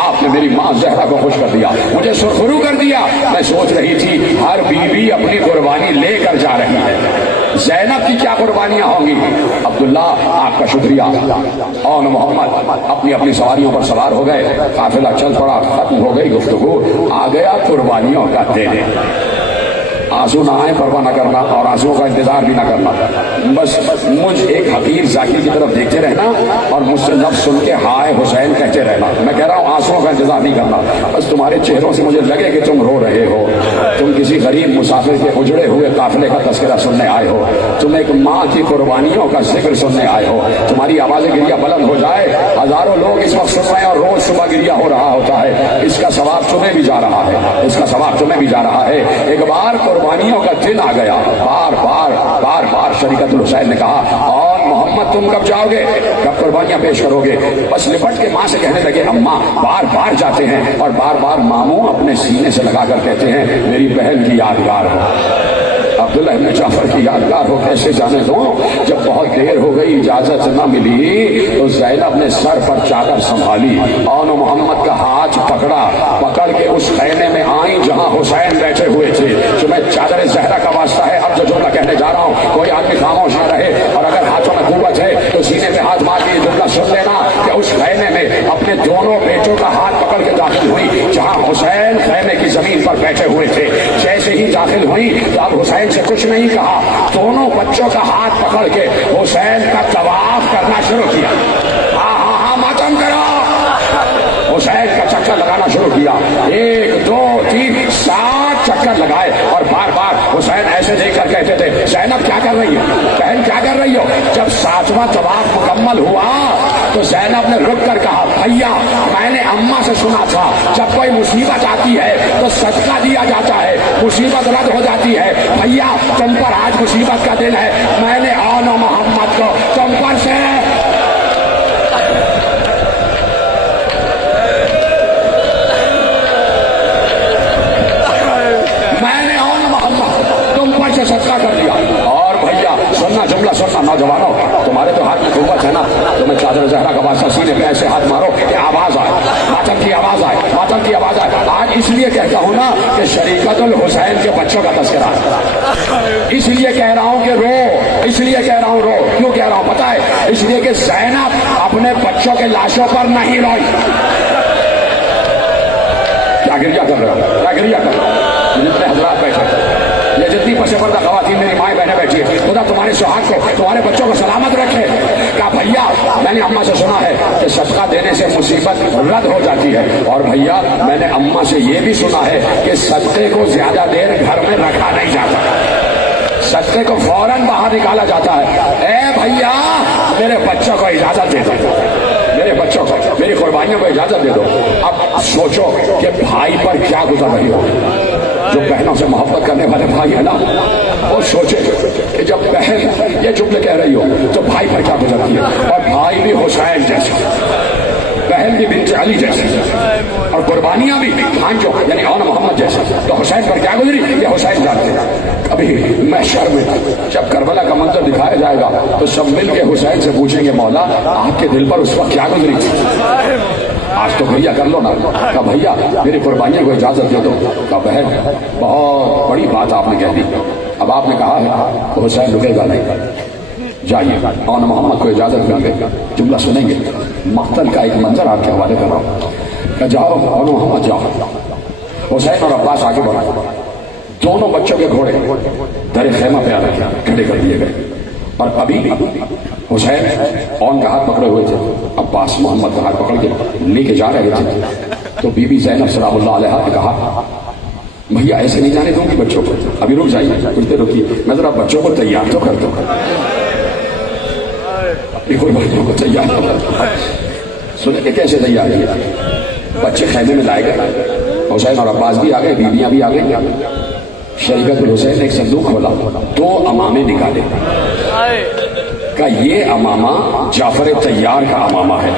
आपने मेरी माँ ज़हरा को खुश कर दिया, मुझे सुरखरू कर दिया। मैं सोच रही थी हर बीवी अपनी कुर्बानी लेकर जा रही है, ज़ैनब की क्या कुर्बानियां होंगी। अब्दुल्ला आपका शुक्रिया। और मोहम्मद अपनी अपनी सवारियों पर सवार हो गए, काफिला चल पड़ा, खत्म हो गई गुफ्तगू, आ गया कुर्बानियों का दिन। आंसू ना आए परवाह न करना और आंसुओं का इंतजार भी ना करना, बस मुझ एक हकीर जाकिर की तरफ देखते रहना और मुझसे लफ्ज सुन के हाय हुसैन कहते रहना। मैं कह रहा हूँ आंसुओं का इंतजार नहीं करना, बस तुम्हारे चेहरों से मुझे लगे कि तुम रो रहे हो, तुम किसी गरीब मुसाफिर के उजड़े हुए काफिले का तस्करा सुनने आए हो, तुम एक माँ की कुर्बानियों का जिक्र सुनने आए हो। तुम्हारी आवाज़ गिरिया बुलंद हो जाए, हजारों लोग इस वक्त सुन रहे हैं और रोज सुबह गिरिया हो रहा होता है, इसका सवाब तुम्हें भी जा रहा है, इसका सवाब तुम्हें भी जा रहा है। एक बार कुर्बानियों का दिन आ गया। बार बार शरीकतुल हुसैन ने कहा, और मोहम्मद तुम कब जाओगे, कब कुर्बानियां पेश करोगे। बस लिपट के माँ से कहने लगे, अम्मा बार बार जाते हैं और बार बार मामू अपने सीने से लगा कर कहते हैं मेरी बहन की यादगार हो, अब्दुल्ला इब्ने जाफर की यादगार हो। कैसे जाने दो, जब बहुत देर हो गई, इजाजत न मिली, तो ज़ैनब ने सर पर चादर संभाली और मोहम्मद का हाथ पकड़ा, पकड़ के उस खैमे में आई जहां हुसैन बैठे हुए थे। जो मैं चादर ज़हरा का वास्ता है, अब जो जुमला कहने जा रहा हूँ कोई आदमी खामोश न रहे, और अगर हाथों में कुव्वत है तो सीने पे हाथ मार के जुमला सुन लेना कि उस खैमे में अपने दोनों बेटों का हाथ पकड़ के दाखिल हुई जहां हुसैन खैमे की जमीन पर बैठे हुए थे। जैसे ही दाखिल हुई तो अब हुसैन से कुछ नहीं कहा, दोनों बच्चों का हाथ पकड़ के हुसैन का तवाफ करना शुरू किया। हाँ मातम करो, हुसैन का चक्कर लगाना शुरू किया। 1 2 3 7 चक्कर लगाए और बार बार हुसैन ऐसे देखकर कहते थे, ज़ैनब क्या कर रही हो, बहन क्या कर रही हो। जब 7वां तवाफ मुकम्मल हुआ तो ज़ैनब ने रुक कर कहा, भैया मैंने अम्मा से सुना था जब कोई मुसीबत आती है तो सदका दिया जाता है, मुसीबत रद्द हो जाती है। भैया तुम पर आज मुसीबत का दिन है, मैंने आनो मोहम्मद को तुम पर से सदका कर दिया। और भैया सुनना, जुमला सुनना, नौजवानों तुम्हारे तो हाथ में कुव्वत है ना, तुम्हें चादर ज़हरा का वास्ता सीने पे ऐसे हाथ मारो कि आवाज आए, मातम की आवाज आए, मातम की आवाज आए। आज इसलिए कहता हूँ ना कि शरीकतुल हुसैन के बच्चों का तस्करा, इसलिए कह रहा हूँ कि रो, इसलिए कह रहा हूँ रो। क्यों कह रहा हूँ पता है, इसलिए कि ज़ैनब अपने बच्चों के लाशों पर नहीं रोई। क्या गिरिया कर रहे हो, क्या गिरिया कर रहे हो। जितने हजरात बैठे, ये जितनी पशेपर्दा खवातीन मेरी माएँ बहने बैठी है, खुदा तुम्हारे सुहाग को, तुम्हारे बच्चों को सलामत रखे। क्या भैया मैंने अम्मा से सुना है कि सदका देने से मुसीबत रद्द हो जाती है, और भैया मैंने अम्मा से ये भी सुना है कि सदके को ज्यादा देर घर में रखा नहीं जाता, सदके को फौरन बाहर निकाला जाता है। ए भैया मेरे बच्चों को इजाजत दे दो, मेरे बच्चों को, मेरी कुर्बानियों को इजाजत दे दो। अब सोचो कि भाई पर क्या गुजर रही हो, जो बहनों से मोहब्बत करने वाले भाई है ना, वो सोचे कि जब बहन ये जुमले कह रही हो तो भाई पर क्या गुजरती है। और भाई भी हुसैन जैसे, बहन भी बिन्त अली जैसे, और कुर्बानियां भी भांजो यानी आन मोहम्मद जैसे। तो हुसैन पर क्या गुजरी ये हुसैन जानते हैं। कभी महशर में जब करबला का मंजर दिखाया जाएगा तो सब मिल के हुसैन से पूछेंगे, मौला आपके दिल पर उस वक्त क्या गुजरी थी, आज तो भैया कर लो ना। कहा भैया मेरी कुर्बानियों को इजाजत दे दो। कहा बहन बहुत बड़ी बात आपने कह दी, अब आपने कहा है तो हुसैन रुकेगा नहीं, जाइए आन मोहम्मद को इजाजत देंगे, जुमला सुनेंगे। मक्तल का एक मंजर आपके हवाले कर रहा हूँ, जाओ आन मोहम्मद जाओ। हुसैन और अब्बास आगे बढ़ा, दोनों बच्चों के घोड़े दरे खेमा पे आने खड़े कर दिए गए, और अभी हुसैन औन का हाथ पकड़े हुए थे, अब्बास मोहम्मद का हाथ पकड़ के लेके जा रहे थे। तो बीबी ज़ैनब सलामुल्लाह अलैहा ने कहा, भैया ऐसे नहीं जाने दूंगी बच्चों को, अभी रुक जाइए, कुछ देर रुकिए, मैं जरा बच्चों को तैयार तो कर दो, अपनी कुर्बानियों को तैयार तो कर। सुनिए कैसे तैयार है, बच्चे खैमे में लाए गए, हुसैन और अब्बास भी आ गए, बीबियां भी आ गई, शरीकतुल हुसैन ने एक संदूक खोला, 2 अमामे निकाले। का ये अमामा जाफर तैयार का अमामा है,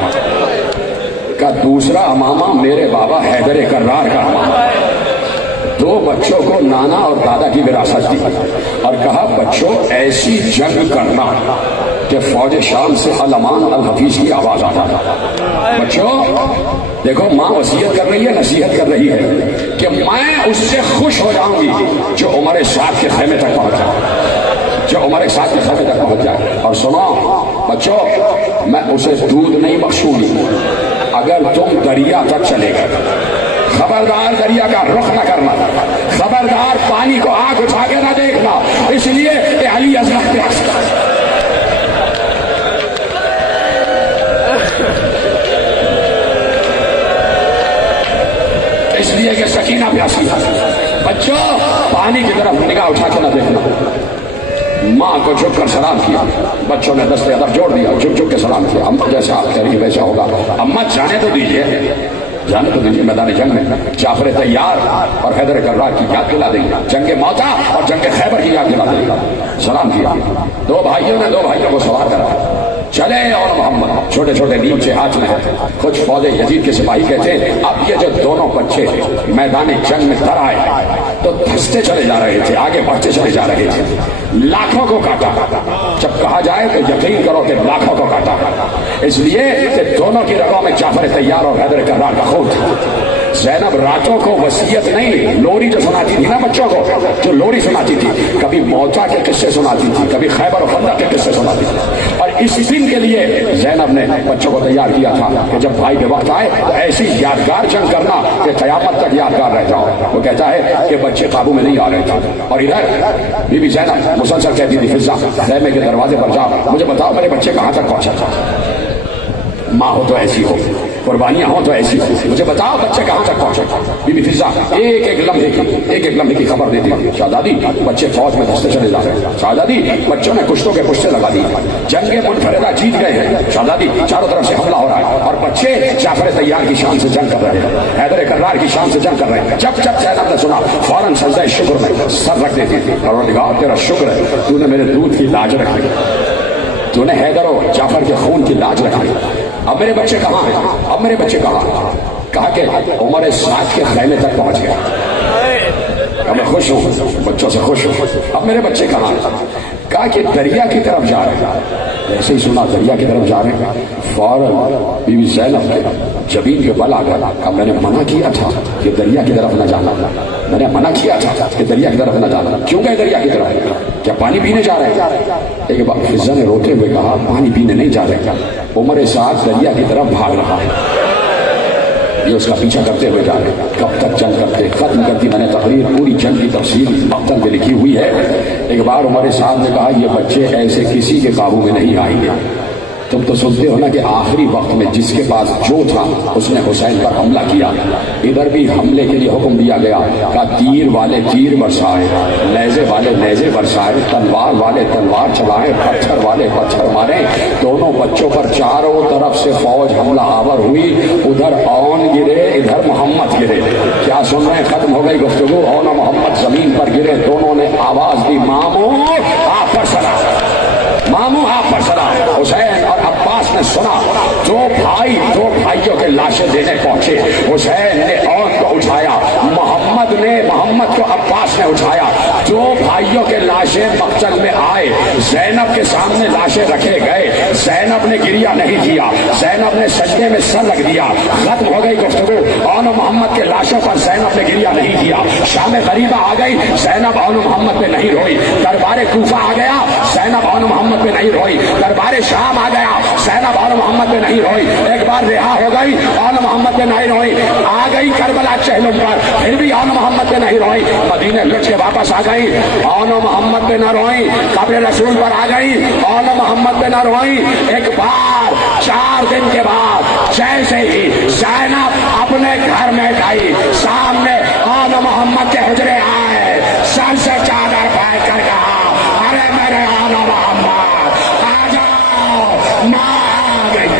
का दूसरा अमामा मेरे बाबा हैदर कर्रार का अमामा है। 2 बच्चों को नाना और दादा की विरासत दी और कहा बच्चों ऐसी जंग करना कि फौज शाम से अल अमान अल हफीज की आवाज आ जाए। बच्चों देखो, माँ वसीयत कर रही है, नसीहत कर रही है कि मैं उससे खुश हो जाऊंगी जो उमर साद के खेमे तक पहुंच जाए, जो उमर साद के खेमे तक पहुंच जाए। और सुनो बच्चों, मैं उसे दूध नहीं बख्शूंगी अगर तुम दरिया तक चले गए। खबरदार दरिया का रुख न करना, खबरदार पानी को आंख उठा के न देखना, इसलिए कि अली अजमत प्यास इसलिए कि सकीना प्यासी है। बच्चों पानी की तरफ निगाह उठा के न देखना। माँ को झुक कर सलाम किया, बच्चों ने दस्ते अदब जोड़ दिया, झुक झुक के सलाम किया। अम्मा जैसा आप कह रही वैसा होगा। अम्मा जाने तो दीजिए, जाने तो दीजिए। मैदान जंग में जाफर तैयार और हैदर कर्रार की याद दिला देंगे, जंग मौता और जंग खैबर की याद दिला देंगे। सलाम किया, 2 भाइयों ने 2 भाइयों को सवार करा, चले और मोहम्मद छोटे छोटे नीचे हाथ में है। कुछ फौजे यजीद के सिपाही कहते हैं अब ये जो दोनों बच्चे मैदान जंग में तर आए तो धंसते चले जा रहे थे, आगे बढ़ते चले जा रहे थे, लाखों को काटा। जब कहा जाए तो यकीन करो कि लाखों को काटा, इसलिए कि दोनों की रगों में जाफर तैयार और हैदर कर्रार का खून था। ज़ैनब रातों को वसीयत नहीं, लोरी जो सुनाती थी ना बच्चों को, जो लोरी सुनाती थी, कभी मौता के किस्से सुनाती थी, कभी खैबर और खंदक के किस्से सुनाती थी। और इस दिन के लिए ज़ैनब ने बच्चों को तैयार किया था कि जब भाई के वक्त आए तो ऐसी यादगार जंग करना कि क़यामत तक यादगार रह जाओ। वो कहता है कि बच्चे काबू में नहीं आ रहे थे और इधर बीबी ज़ैनब मुसलसल कहती थी फिजा खैमे के दरवाजे पर जाओ, मुझे बताओ मेरे बच्चे कहाँ तक पहुंचा था। माँ हो तो ऐसी हो, कुर्बानियां हो तो ऐसी हो, मुझे बताओ बच्चे कहाँ तक पहुंचे। बीबी फिजा एक एक लम्हे की खबर देती थी। शाहजादी बच्चे फौज में धंसते चले जा रहे हैं, शाहजादी बच्चों ने कुश्तों के पुश्ते लगा दी, जंगे मुनफरिदा जीत गए हैं, शाहजादी चारों तरफ से हमला हो रहा है और बच्चे जाफर तैयार की शान से जंग कर रहे हैं, हैदर कर्रार की शान से जंग कर रहे हैं। जब जब ज़ैनब ने सुना फौरन सजदा शुक्र में सर रख देती थी, परवरदिगार तेरा शुक्र है तूने मेरे दूध की लाज रखी, तूने हैदर और जाफर के खून की लाज रखी। अब मेरे बच्चे कहाँ हैं, अब मेरे बच्चे कहाँ हैं। कहा कि उमर साद के खैमे तक पहुंच गया। अब मैं खुश हूँ, बच्चों से खुश हूँ। अब मेरे बच्चे कहाँ हैं। कहा कि दरिया की तरफ जा रहे हैं। ऐसे ही सुना दरिया की तरफ जा रहे हैं, फौरन बीबी ज़ैनब के जबीन के बल आ गया। अब मैंने मना किया था कि दरिया की तरफ न जाना, मैंने मना किया था कि दरिया की तरफ न जाना। क्यों गए दरिया की तरफ, क्या पानी पीने जा रहे हैं। एक बार फिजा ने रोते हुए कहा पानी पीने नहीं जा रहे, उमर साद दरिया की तरफ भाग रहा है, ये उसका पीछा करते हुए जा रहे। कब तक जंग करते, खत्म करती मैंने तकरीर, पूरी जंग की तफसील मक्तल में लिखी हुई है। एक बार उमर साद ने कहा ये बच्चे ऐसे किसी के काबू में नहीं आएंगे। तुम तो सुनते हो ना कि आखिरी वक्त में जिसके पास जो था उसने हुसैन पर हमला किया। इधर भी हमले के लिए हुक्म दिया गया का तीर वाले तीर बरसाए, नेज़े वाले नेज़े बरसाए, तलवार वाले तलवार चलाए, पत्थर वाले पत्थर मारे। दोनों बच्चों पर चारों तरफ से फौज हमला आवर हुई। उधर औन गिरे, इधर मोहम्मद गिरे। क्या सुन रहे हैं, खत्म हो गई गुफ्तगू। औन मोहम्मद जमीन पर गिरे, दोनों ने आवाज दी मामू आप पर सलाम, मामू आप पर सलाम। हुसैन और अब्बास ने सुना, दो भाइयों के लाशें देने पहुंचे। हुसैन ने औन को उठाया, मोहम्मद को अब्बास ने उठाया। दो भाइयों के लाशें मक्तल में आए, ज़ैनब के सामने लाशें रखे गए। ज़ैनब ने गिरिया नहीं किया, ज़ैनब ने सजदे में सर रख दिया। खत्म हो गई गुफ्तगू। औन मोहम्मद के लाशों पर ज़ैनब ने गिरिया नहीं किया। शाम गरीबा आ गई, ज़ैनब औन मोहम्मद पे नहीं रोई। दरबार कूफा आ गया, ज़ैनब औन मोहम्मद पे नहीं रोई। दरबार शाम आ गया, ज़ैनब औन मोहम्मद पे नहीं रोई। एक बार रिहा हो गई, औन मोहम्मद पे नहीं रोई। आ गई करबला चहलम पर, फिर भी औन मोहम्मद पे नहीं रोई। मदीने लुट के वापस आ गई, औन मोहम्मद पे न रोई। कब्र रसूल पर आ गई, औन मोहम्मद पे न रोई। एक बार 4 दिन के बाद जैसे ही ज़ैनब अपने घर में गई, सामने औन मोहम्मद के हुजरे आए, सर से चादर फेंक कर कहा, अरे मेरे औन मोहम्मद आ जाओ, माँ आ गई।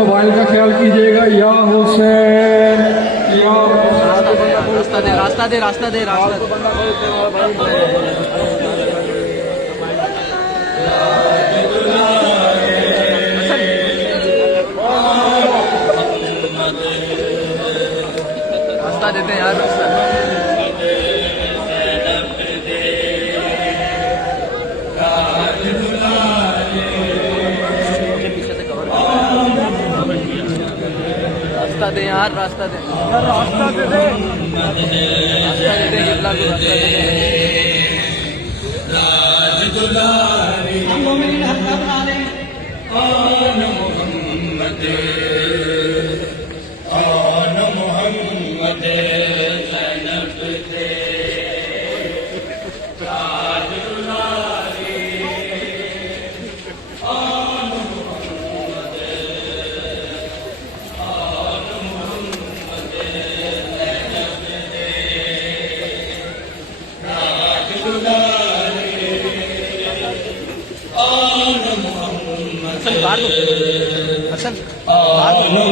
मोबाइल का ख्याल कीजिएगा। या हुसैन या रास्ता दे रास्ता दे रास्ता दे रास्ता रास्ता देते हैं यार रास्ता रास्ता दे यार रास्ता दे यार रास्ता दे दे रास्ता दे दे किबला को रास्ता दे हसन बाहर दो हसन बाहर दो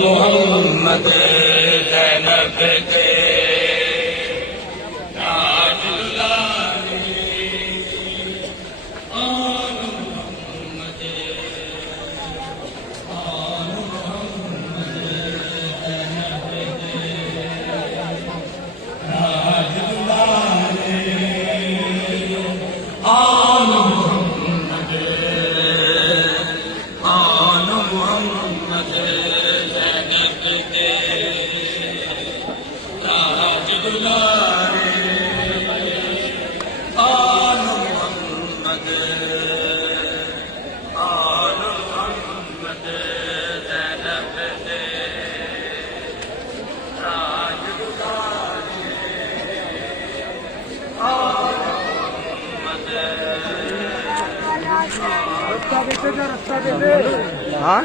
हाँ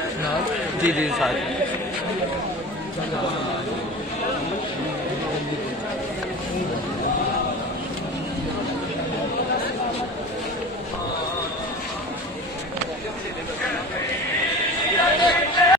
जी जी साहब